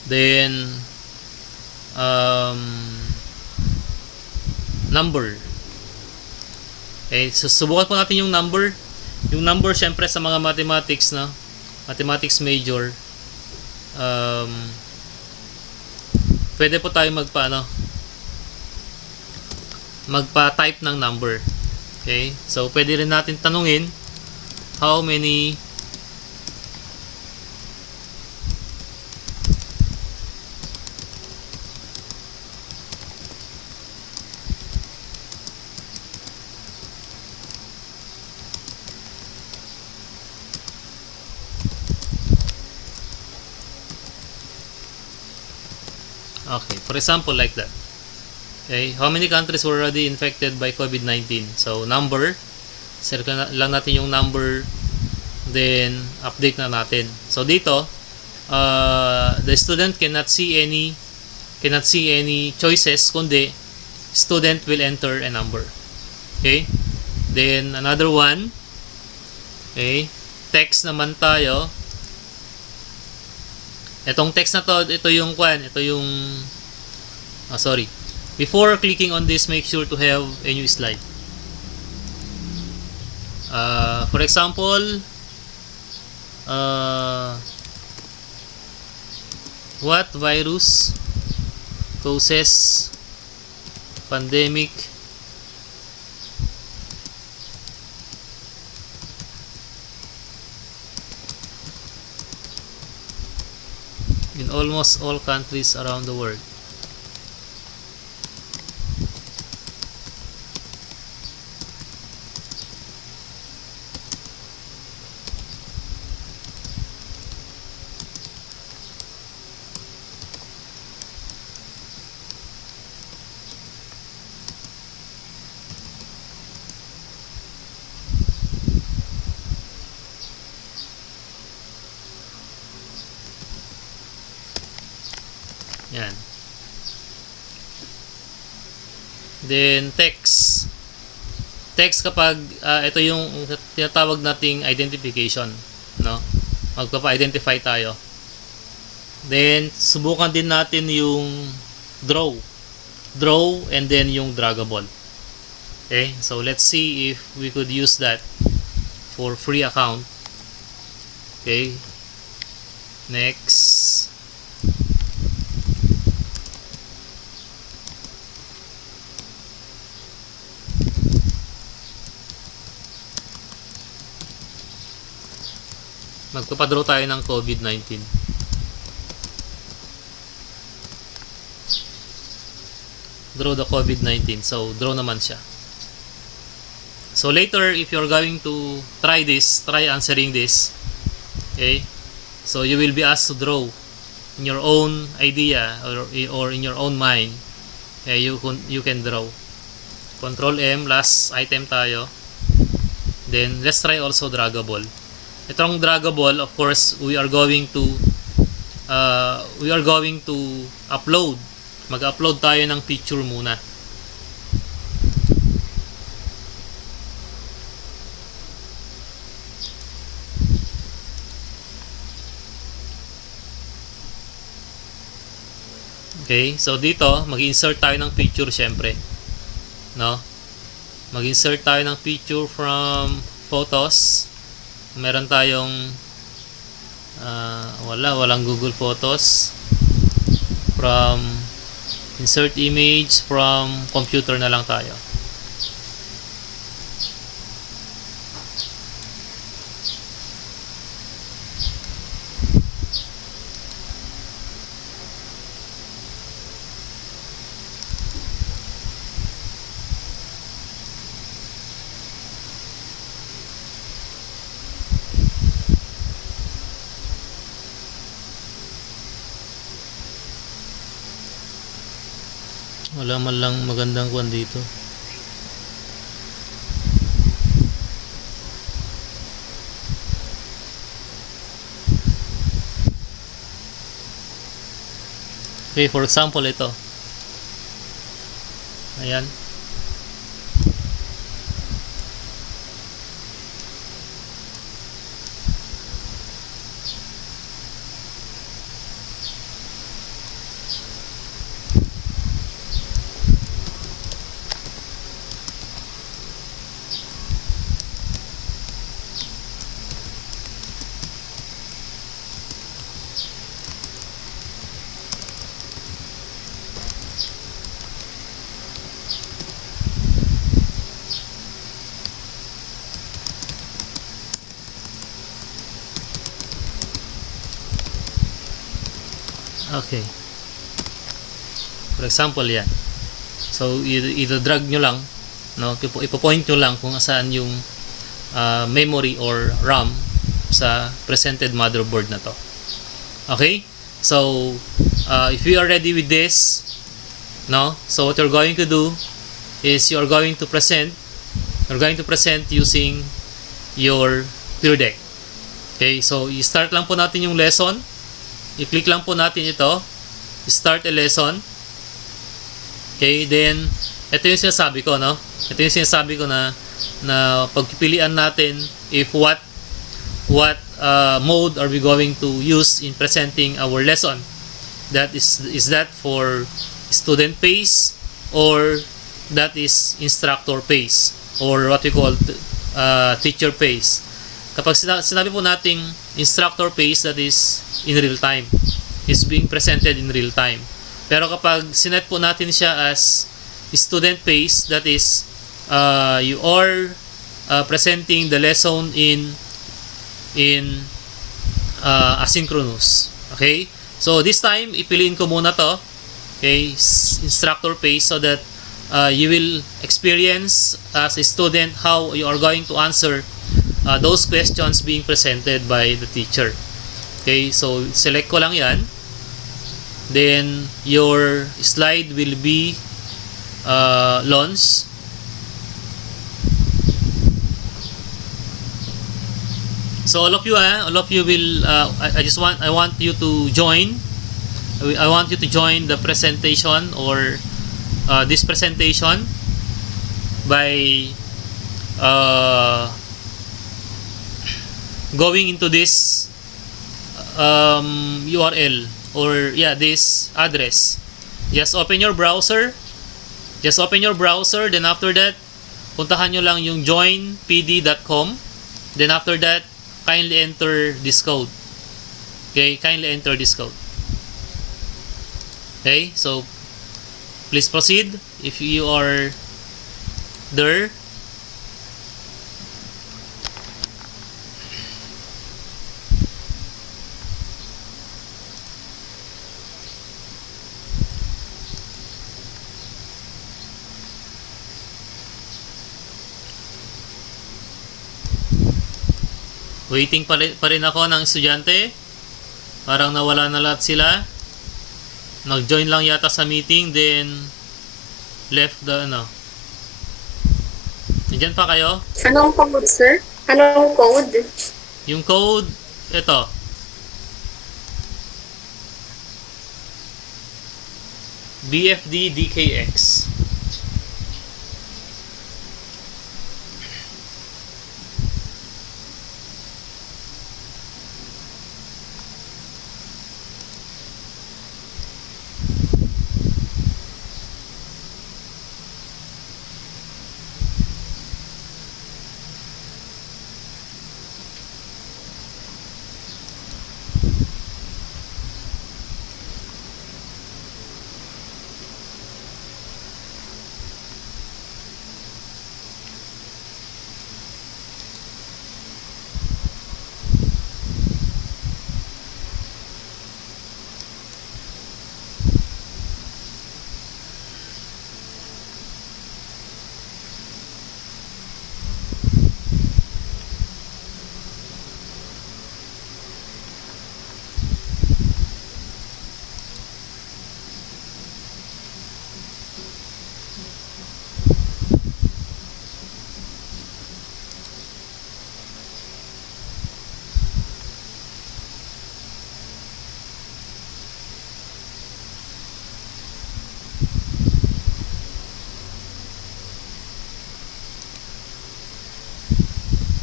Then number. Okay, so subukan po natin yung number. Yung number syempre sa mga mathematics, no? Mathematics major. Pwede po tayo magpa-type ng number. Okay? So pwede rin natin tanungin how many Okay, for example, like that. Okay, how many countries were already infected by COVID-19? So, number. Circle lang natin yung number. Then, update na natin. So, dito, the student cannot see any choices, kundi student will enter a number. Okay? Then, another one. Okay? Text naman tayo. Itong text na to, ito yung sorry. Before clicking on this, make sure to have a new slide. For example, what virus causes pandemic in almost all countries around the world? Yan. Then text. Text kapag ito yung tinatawag nating identification, no? Magpapa-identify tayo. Then subukan din natin yung draw. Draw and then yung draggable. Okay? So let's see if we could use that for free account. Okay? Next. Magpapadraw tayo ng COVID-19. Draw the COVID-19. So, draw naman siya. So, later, if you're going to try answering this. Okay? So, you will be asked to draw in your own idea or in your own mind. Okay, you can draw. Control M, last item tayo. Then, let's try also draggable. Itong draggable, of course, we are going to upload. Mag-upload tayo ng picture muna. Okay, so dito mag-insert tayo ng picture syempre. No? Mag-insert tayo ng picture from photos. Meron tayong walang Google Photos. From insert image from computer na lang tayo. Wala man lang magandang kwan dito. Okay, for example, ito. Ayan. Okay. For example, yan. So, i-drag nyo lang, no? Ipo-point nyo lang kung saan yung memory or RAM sa presented motherboard na to. Okay? So, if you are ready with this, no? So, what you're going to do is you're going to present using your PEAR deck. Okay? So, i-start lang po natin yung lesson. I-click lang po natin ito, start a lesson. Okay, then ito yung sinasabi ko, no? Ito yung sinasabi ko na pagpipilian natin if what mode are we going to use in presenting our lesson. That is that for student pace or that is instructor pace or what we call teacher pace. Kapag sinabi po nating instructor pace, that is in real time, is being presented in real time. Pero kapag sinet po natin siya as student pace, that is you are presenting the lesson in asynchronous. Okay, so this time ipiliin ko muna to, okay, instructor pace, so that you will experience as a student how you are going to answer those questions being presented by the teacher. Okay, so select ko lang yan. Then your slide will be launched. So all of you will I want you to join. I want you to join the presentation or this presentation by going into this URL or this address. Just open your browser. Then after that, puntahan nyo lang yung joinpd.com. Then after that, kindly enter this code. Okay, kindly enter this code. Okay, so please proceed if you are there. Waiting pa rin ako ng estudyante. Parang nawala na lahat sila. Nag-join lang yata sa meeting, then left the Nandiyan pa kayo? Anong code, sir? Anong code? Yung code, ito. BFDDKX.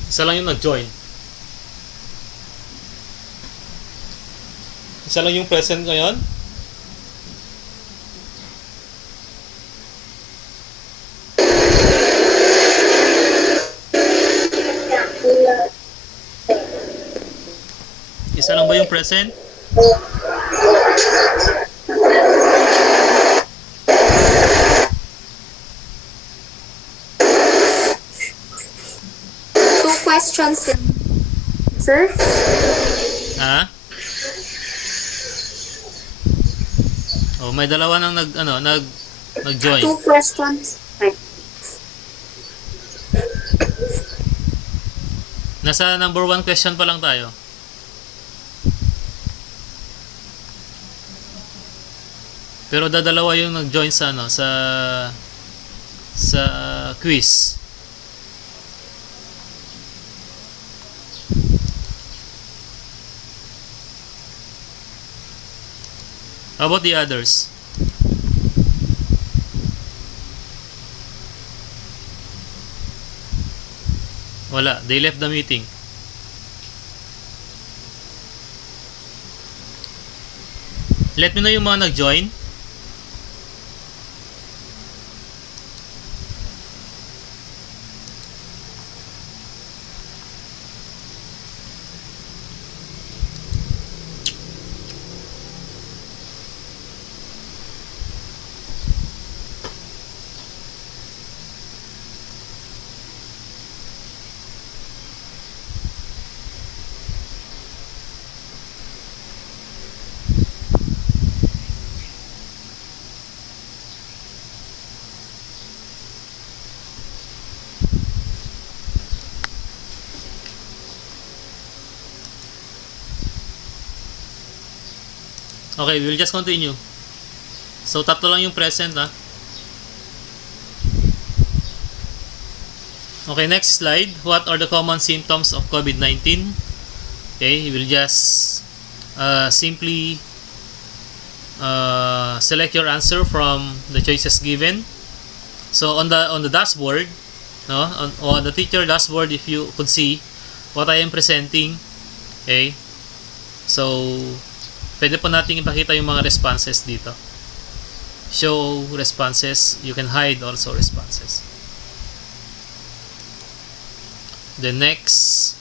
Isa lang yung nag-join. Isa lang yung present ngayon. Isa lang ba yung present? Two questions, sir. Ha? Oh, may dalawa nang nag-join. Two questions. Nasa number 1 question pa lang tayo. Pero dadalawa yung nag-join sa sa quiz. How about the others? Wala, they left the meeting. Let me know yung mga nag-join. Okay, we'll just continue. So, tatlo lang yung present, ha? Okay, next slide. What are the common symptoms of COVID-19? Okay, we'll just simply select your answer from the choices given. So, on the dashboard, no, on the teacher dashboard, if you could see what I am presenting, okay, so pwede po natin ipakita yung mga responses dito. Show responses. You can hide also responses. The next.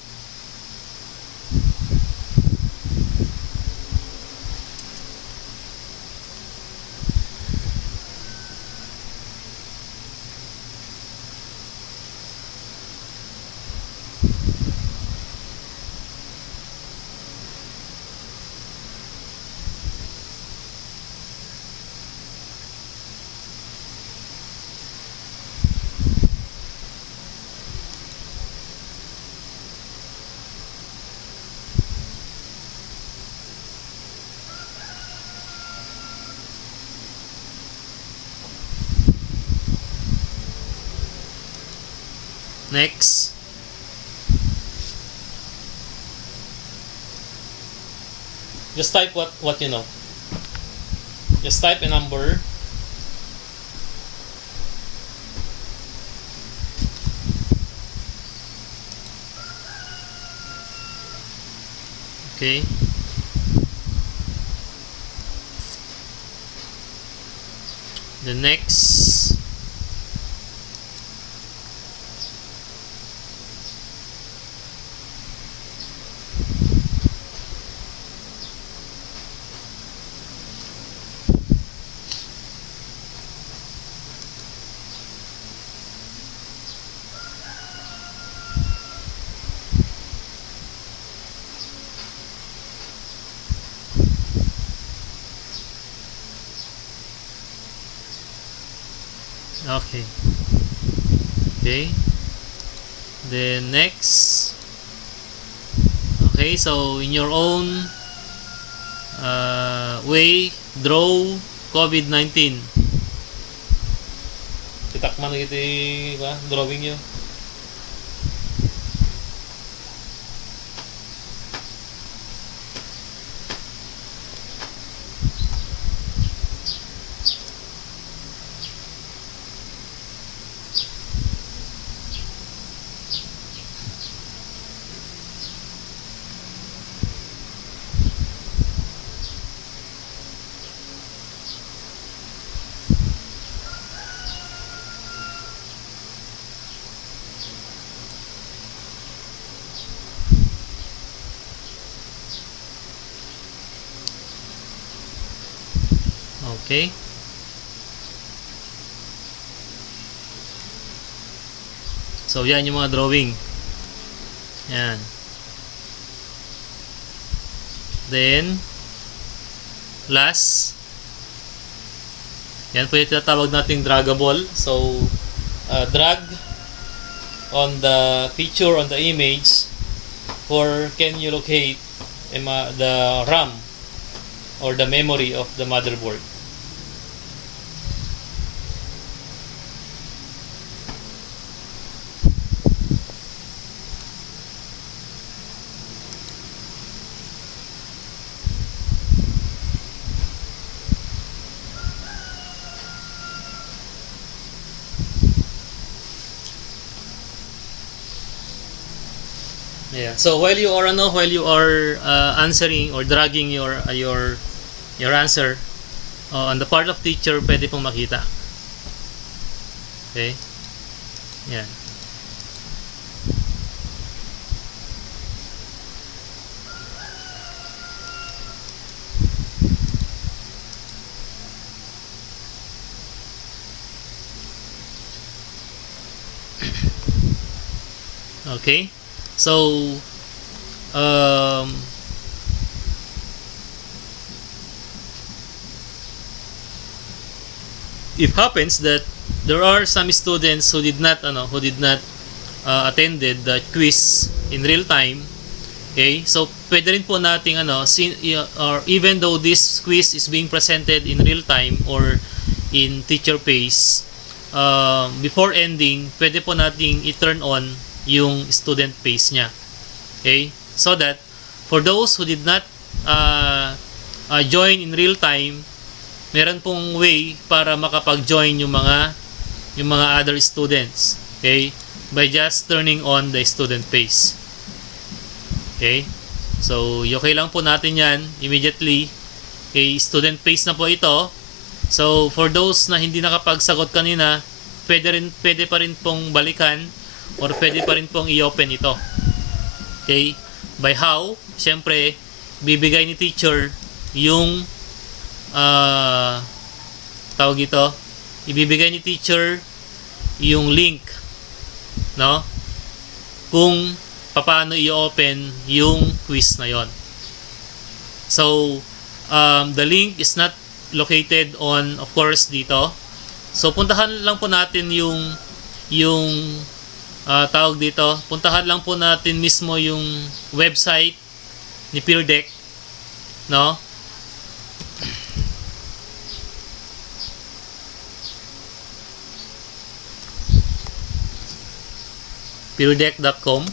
Next. Just type what you know. Just type a number. Okay. The next. Okay. Okay. Then next. Okay, so in your own way, draw COVID-19. Titakman na ito ba? Drawing nyo. Okay? So, yan yung mga drawing. Yan. Then, last, yan po yung tinatawag nating draggable. So, drag on the picture, on the image, or can you locate the RAM or the memory of the motherboard. Yeah. So while you are answering or dragging your answer on the part of teacher, pwede pong makita. Okay? Yan. Okay? So, it happens that there are some students who did not attended the quiz in real time. Okay? So, pwede rin po nating or even though this quiz is being presented in real time or in teacher pace, before ending, pwede po nating i-turn on yung student pace niya. Okay? So that for those who did not join in real time, meron pong way para makapag-join yung mga other students. Okay? By just turning on the student pace. Okay? So, okay lang po natin yan immediately. Okay, student pace na po ito. So, for those na hindi nakapagsagot kanina, pwede pa rin pong balikan or pwede pa rin pong i-open ito. Okay? By how? Siyempre, bibigay ni teacher yung tawag ito, ibibigay ni teacher yung link, no? Kung paano i-open yung quiz na yon. So, the link is not located on, of course, dito. So, puntahan lang po natin yung tawag dito, puntahan lang po natin mismo yung website ni PEAR DECK, no? PEARDECK.com.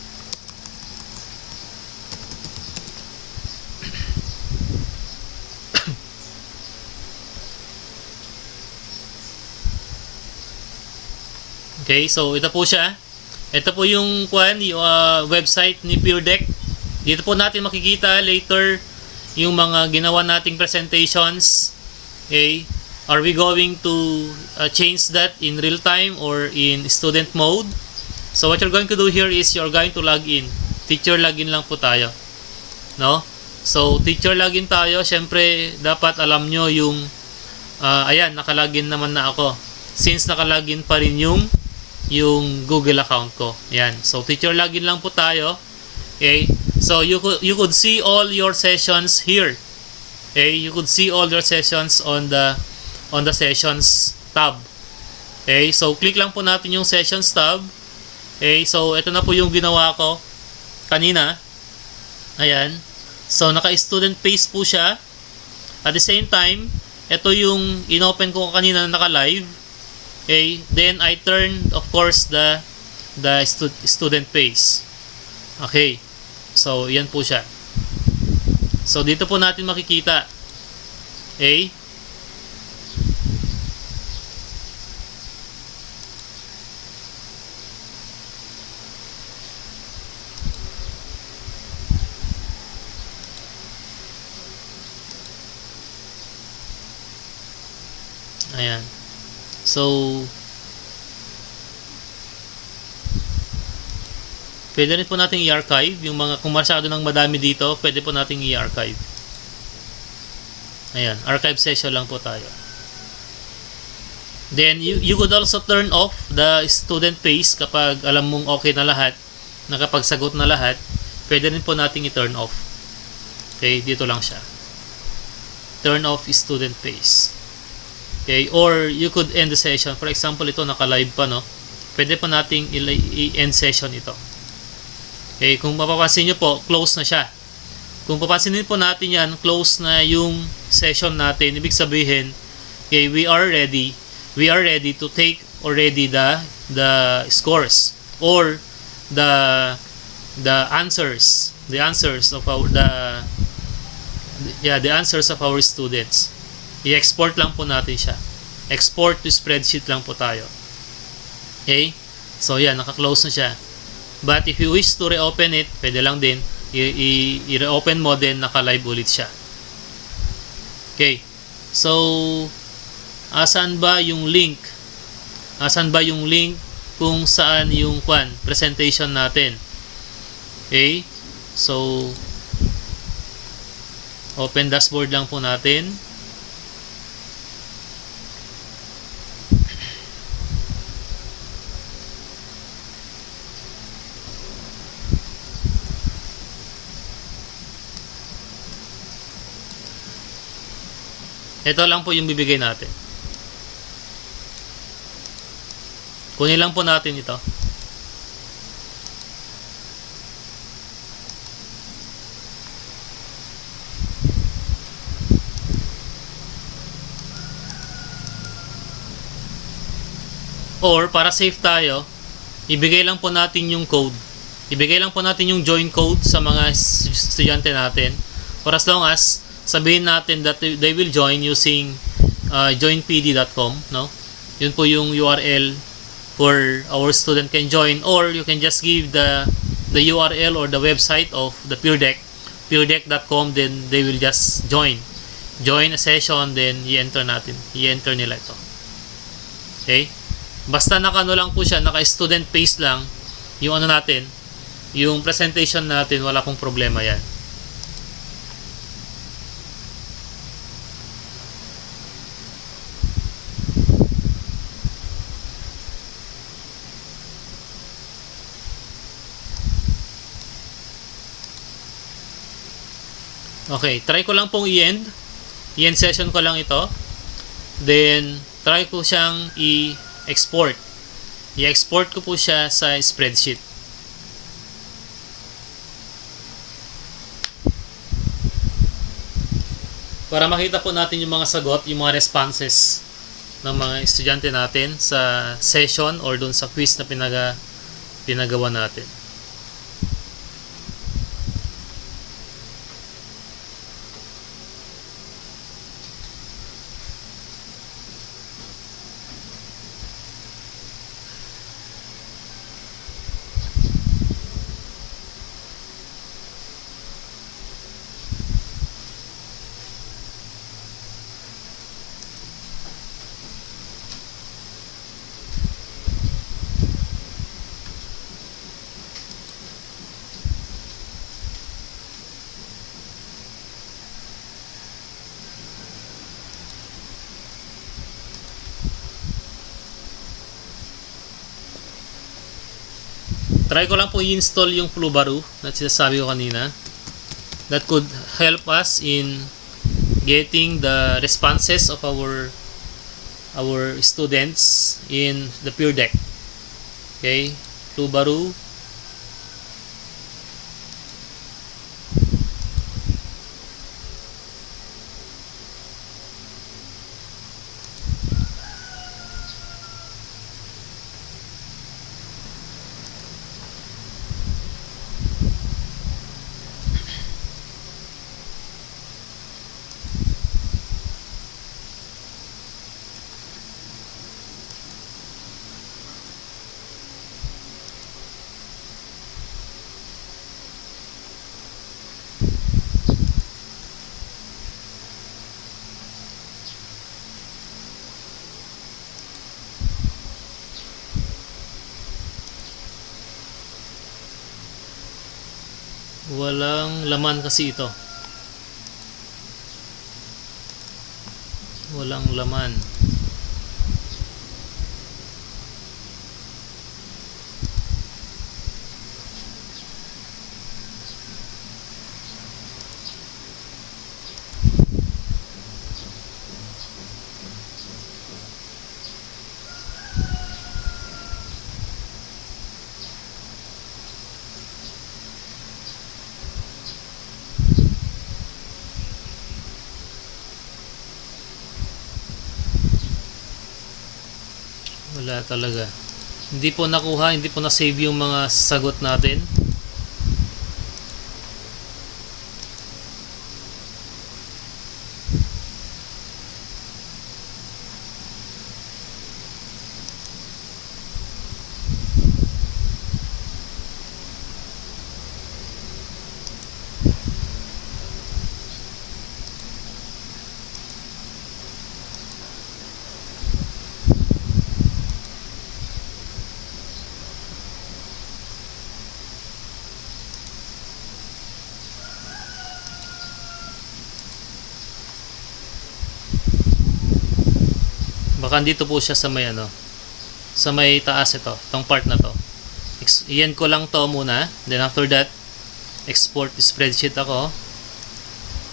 Okay, so ito po siya. Ito po yung website ni PEAR DECK. Dito po natin makikita later yung mga ginawa nating presentations. Okay? Are we going to change that in real time or in student mode? So what you're going to do here is you're going to log in. Teacher login lang po tayo. No? So teacher login tayo. Siyempre dapat alam nyo yung ayan, nakalogin naman na ako. Since nakalogin pa rin yung Google account ko. Ayan. So teacher login lang po tayo. Okay? So you could see all your sessions here. Okay? You could see all your sessions on the sessions tab. Okay? So click lang po natin yung sessions tab. Okay? So ito na po yung ginawa ko kanina. Ayan. So naka-student pace po siya. At the same time, ito yung inopen ko kanina na naka-live. Okay, then I turn, of course, the student pace. Okay, so yan po siya. So dito po natin makikita. Okay, ayan. So, pwede rin po natin i-archive yung mga, kung masyado nang madami dito, pwede po natin i-archive. Ayan, archive session lang po tayo. Then you could also turn off the student pace kapag alam mong okay na lahat, nakapagsagot na lahat, pwede rin po nating i-turn off. Okay, dito lang siya. Turn off student pace. Okay, or you could end the session. For example, ito naka-live pa, no? Pwede po nating i-end session ito. Okay, kung mapapansin nyo po, close na siya. Kung papansinin po natin yan, close na yung session natin. Ibig sabihin, okay, we are ready to take already the scores or the answers of the answers of our students. I-export lang po natin siya. Export to spreadsheet lang po tayo. Okay? So yan, naka-close na siya. But if you wish to reopen it, pwede lang din i-reopen mo din, naka-live ulit siya. Okay. So asan ba yung link? Asan ba yung link kung saan yung presentation natin? Okay? So open dashboard lang po natin. Ito lang po yung bibigay natin. Kunin lang po natin ito. Or para safe tayo, ibigay lang po natin yung code. Ibigay lang po natin yung join code sa mga estudyante natin. For as long as sabihin natin that they will join using joinpd.com, no? Yun po yung URL for our student can join, or you can just give the URL or the website of the PEAR Deck, peardeck.com, then they will just join a session, then i-enter nila ito. Okay? Basta naka lang po siya, naka student pace lang yung natin, yung presentation natin, wala pong problema yan. Okay, try ko lang pong i-end session ko lang ito. Then try ko siyang i-export. I-export ko po siya sa spreadsheet. Para makita po natin yung mga sagot, yung mga responses ng mga estudyante natin sa session or dun sa quiz na pinagawa natin. Try ko lang po i-install yung Flubaru na sinasabi ko kanina. That could help us in getting the responses of our students in the PEAR Deck. Okay, Flubaru. Walang laman kasi ito. Walang laman. Wala talaga. Hindi po nakuha, hindi po na-save yung mga sagot natin. Baka dito po siya sa may sa may taas ito, itong part na to. Iyan ko lang to muna. Then after that, export spreadsheet ako.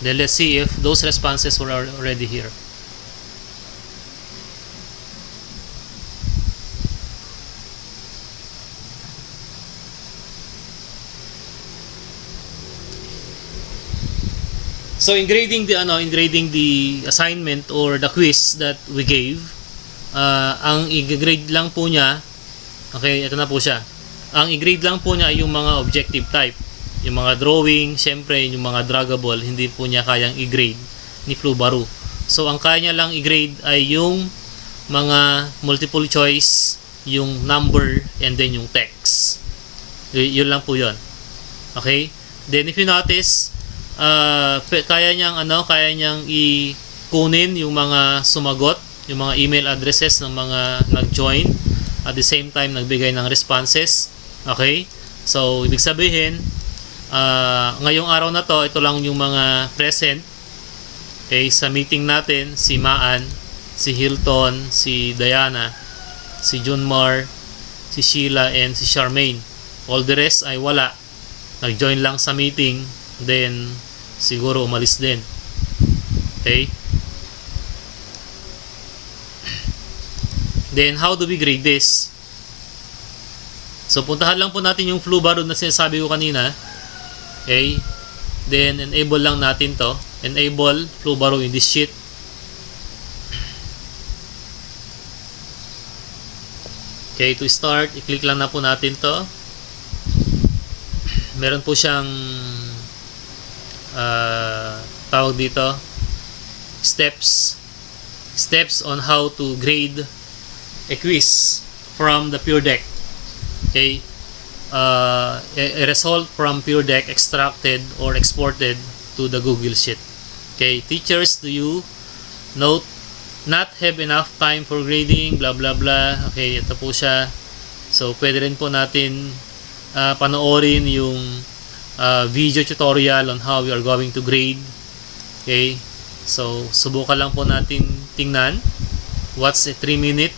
Then let's see if those responses were already here. So in grading the assignment or the quiz that we gave, ang i-grade lang po niya, okay, ito na po siya. Ang i-grade lang po niya ay yung mga objective type. Yung mga drawing, syempre yung mga draggable, hindi po niya kayang i-grade ni Flubaru. So ang kaya niya lang i-grade ay yung mga multiple choice, yung number, and then yung text. Yun lang po yun. Okay? Then if you notice, kaya niyang i-kunin yung mga sumagot, yung mga email addresses ng mga nag-join, at the same time nagbigay ng responses. Okay? So ibig sabihin, ngayong araw na to, ito lang yung mga present. Okay, sa meeting natin, si Maan, si Hilton, si Diana, si Junmar, si Sheila, and si Charmaine. All the rest ay wala. Nag-join lang sa meeting, then siguro umalis din. Okay? Then how do we grade this? So puntahan lang po natin yung Flubaru na sinasabi ko kanina. Okay? Then enable lang natin to. Enable Flubaru in this sheet. Okay, to start, i-click lang na po natin to. Meron po siyang tawag dito, steps on how to grade a quiz from the PEAR Deck. Okay, a result from PEAR Deck extracted or exported to the Google Sheet. Okay, teachers, do you not have enough time for grading, blah blah blah. Okay, ito po siya. So pwede rin po natin panoorin yung video tutorial on how we are going to grade. Okay, so subukan lang po natin tingnan what's a 3-minute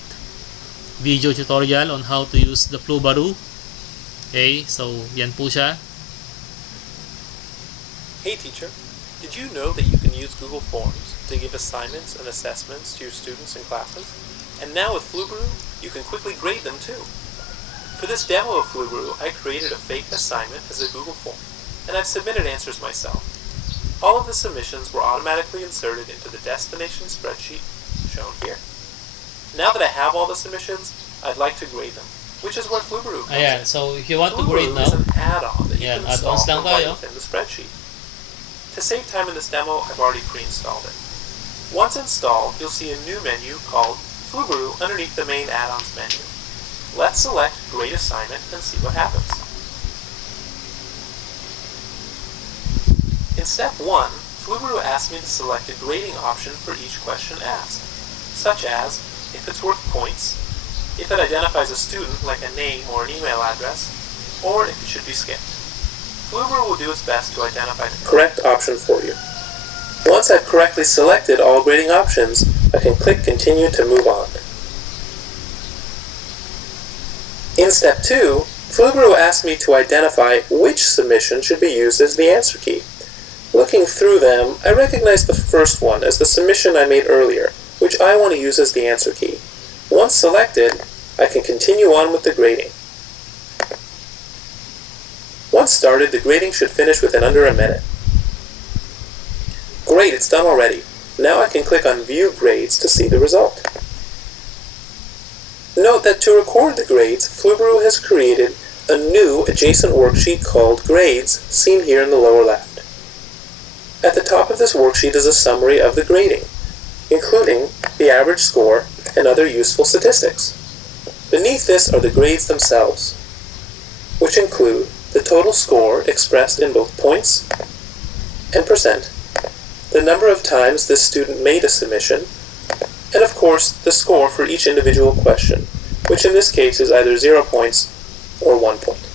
video tutorial on how to use the Flubaru. Okay, so yan po siya. Hey teacher, did you know that you can use Google Forms to give assignments and assessments to your students and classes? And now with Flubaru, you can quickly grade them too. For this demo of Flubaru, I created a fake assignment as a Google form, and I've submitted answers myself. All of the submissions were automatically inserted into the destination spreadsheet shown here. Now that I have all the submissions, I'd like to grade them, which is where Flubaru comes in. So if you want to grade Flubaru now, is an add-on that you can install add-ons lang from right tayo. within the spreadsheet. To save time in this demo, I've already pre-installed it. Once installed, you'll see a new menu called Flubaru underneath the main add-ons menu. Let's select Grade Assignment and see what happens. In step 1, Flubaru asks me to select a grading option for each question asked, such as if it's worth points, if it identifies a student like a name or an email address, or if it should be skipped. Flubaru will do its best to identify the correct option for you. Once I've correctly selected all grading options, I can click Continue to move on. In step 2, Flubaru asked me to identify which submission should be used as the answer key. Looking through them, I recognize the first one as the submission I made earlier, which I want to use as the answer key. Once selected, I can continue on with the grading. Once started, the grading should finish within under a minute. Great, it's done already. Now I can click on View Grades to see the result. Note that to record the grades, Flubaroo has created a new adjacent worksheet called Grades, seen here in the lower left. At the top of this worksheet is a summary of the grading, including the average score and other useful statistics. Beneath this are the grades themselves, which include the total score expressed in both points and percent, the number of times this student made a submission, and of course the score for each individual question, which in this case is either 0 points or 1 point.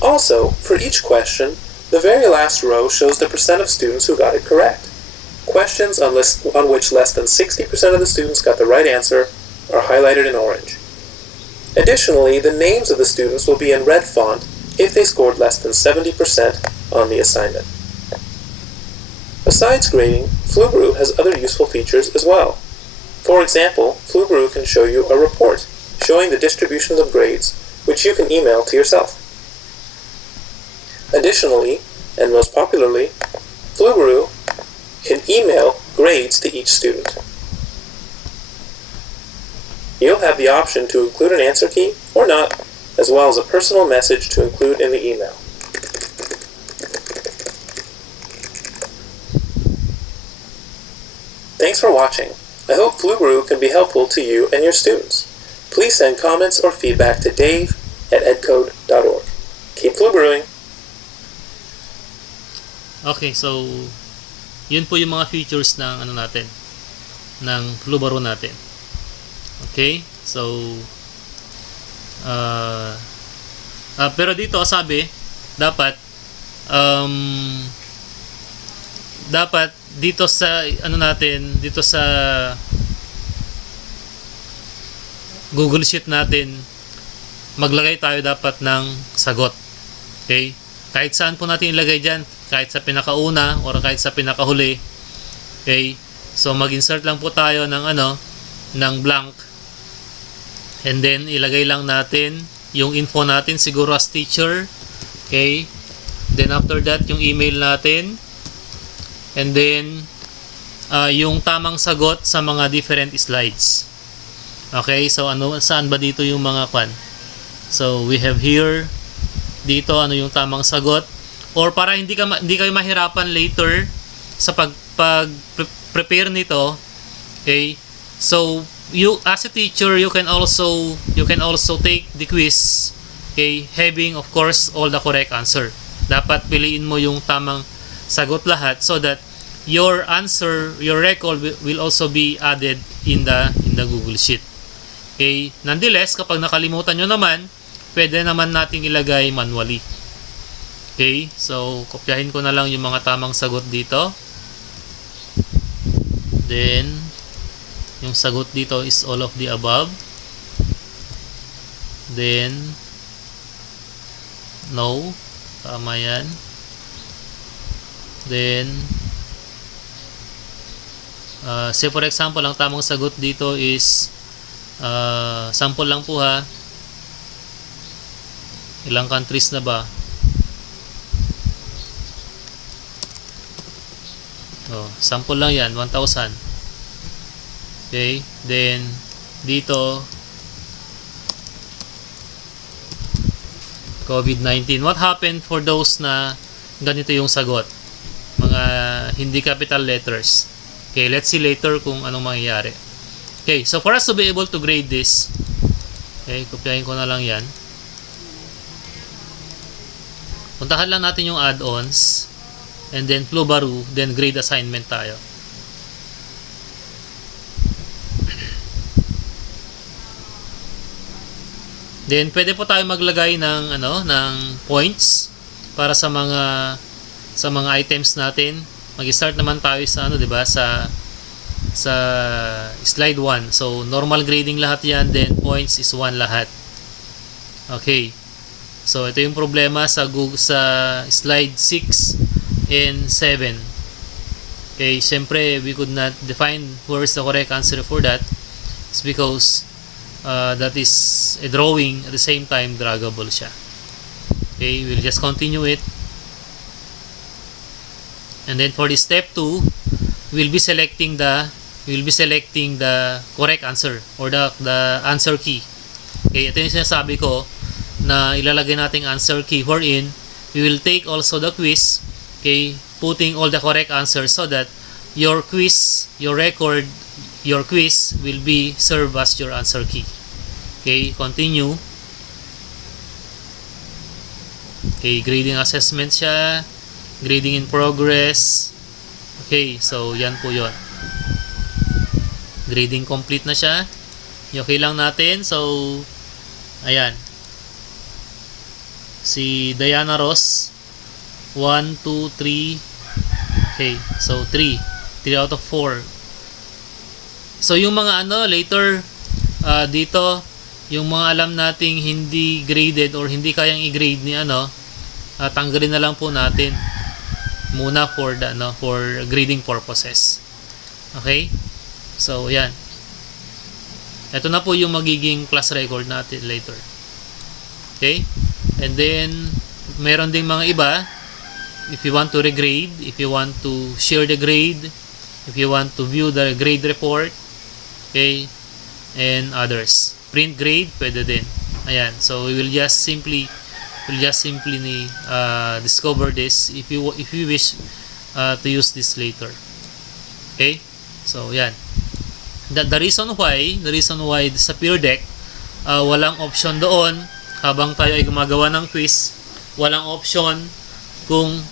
Also, for each question, the very last row shows the percent of students who got it correct. Questions on which less than 60% of the students got the right answer are highlighted in orange. Additionally, the names of the students will be in red font if they scored less than 70% on the assignment. Besides grading, Flubaroo has other useful features as well. For example, Flubaroo can show you a report showing the distributions of grades, which you can email to yourself. Additionally, and most popularly, Flubaroo can email grades to each student. You'll have the option to include an answer key or not, as well as a personal message to include in the email. Thanks for watching. I hope Flubaroo can be helpful to you and your students. Please send comments or feedback to dave@edcode.org. Keep Flubarooing! Okay, so yun po yung mga features ng ng Flubaroo natin. Okay? So pero dito sabi dapat dito sa dito sa Google Sheet natin maglagay tayo dapat ng sagot. Okay? Kahit saan po natin ilagay dyan, kahit sa pinakauna or kahit sa pinakahuli. Okay? So mag-insert lang po tayo ng ng blank, and then ilagay lang natin yung info natin siguro as teacher. Okay? Then after that yung email natin, and then yung tamang sagot sa mga different slides. Okay, so saan ba dito yung mga So we have here dito yung tamang sagot, or para hindi kayo mahirapan later sa prepare nito. Okay, so you as a teacher you can also take the quiz, okay, having of course all the correct answer. Dapat piliin mo yung tamang sagot lahat so that your answer, your record will also be added in the Google Sheet. Okay, nonetheless, kapag nakalimutan nyo naman, pwede naman nating ilagay manually. Okay, so kopyahin ko na lang yung mga tamang sagot dito. Then yung sagot dito is all of the above. Then no, tama yan. Then say for example, ang tamang sagot dito is sample lang po ha. Ilang countries na ba? Sample lang yan, 1,000. Okay, then dito COVID-19. What happened for those na ganito yung sagot? Mga hindi capital letters. Okay, let's see later kung anong mangyayari. Okay, so for us to be able to grade this, okay, kopyahin ko na lang yan. Puntahan lang natin yung add-ons, and then Flubaroo, then grade assignment tayo. Then pwede po tayo maglagay ng ng points para sa mga items natin. Mag-start naman tayo sa 'di ba, sa slide 1. So normal grading lahat 'yan, then points is 1 lahat. Okay. So ito yung problema sa slide 6 and 7. Okay, siyempre we could not define where is the correct answer for that. It's because that is a drawing, at the same time draggable siya. Okay, we'll just continue it. And then for the step 2, we'll be selecting the you will be selecting the correct answer or the answer key. Okay, ito yung sinasabi ko na ilalagay nating answer key wherein we will take also the quiz, okay, putting all the correct answers so that your quiz, your record, your quiz will be served as your answer key. Okay, continue. Okay, grading assessment siya, grading in progress. Okay, so yan po yon. Grading complete na siya. Okay lang natin. So, ayan. Si Diana Ross, 1, 2, 3. Okay, so 3 out of 4. So, yung mga later dito, yung mga alam nating hindi graded or hindi kayang i-grade ni tanggalin na lang po natin muna for grading purposes. Okay? So, yan. Ito na po yung magiging class record natin later. Okay? And then, meron ding mga iba. If you want to regrade, if you want to share the grade, if you want to view the grade report, okay, and others. Print grade, pwede din. Ayan. So, we will just simply discover this if you wish to use this later. Okay? So, yan. The reason why sa PEAR Deck, walang option doon habang tayo ay gumagawa ng quiz, walang option kung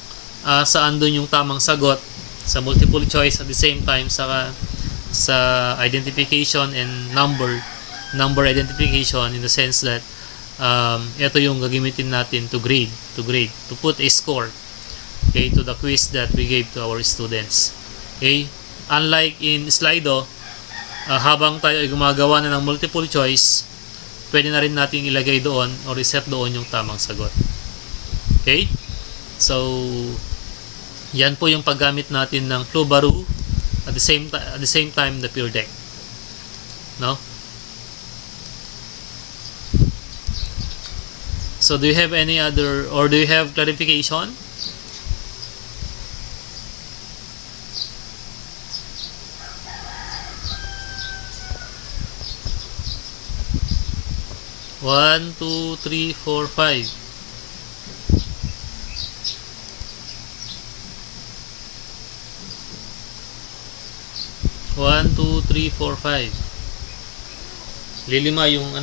saan doon yung tamang sagot sa multiple choice, at the same time sa identification and number identification, in the sense that ito yung gagamitin natin to put a score, okay, to the quiz that we gave to our students. Okay, unlike in Slido, habang tayo ay gumagawa na ng multiple choice, pwede na rin natin ilagay doon or reset doon yung tamang sagot. Okay, so yan po yung paggamit natin ng Flubaroo, at the same time the PEAR Deck. No? So do you have any other, or do you have clarification? One, two, three, four, five. One, two, three, four, five. Lilima yung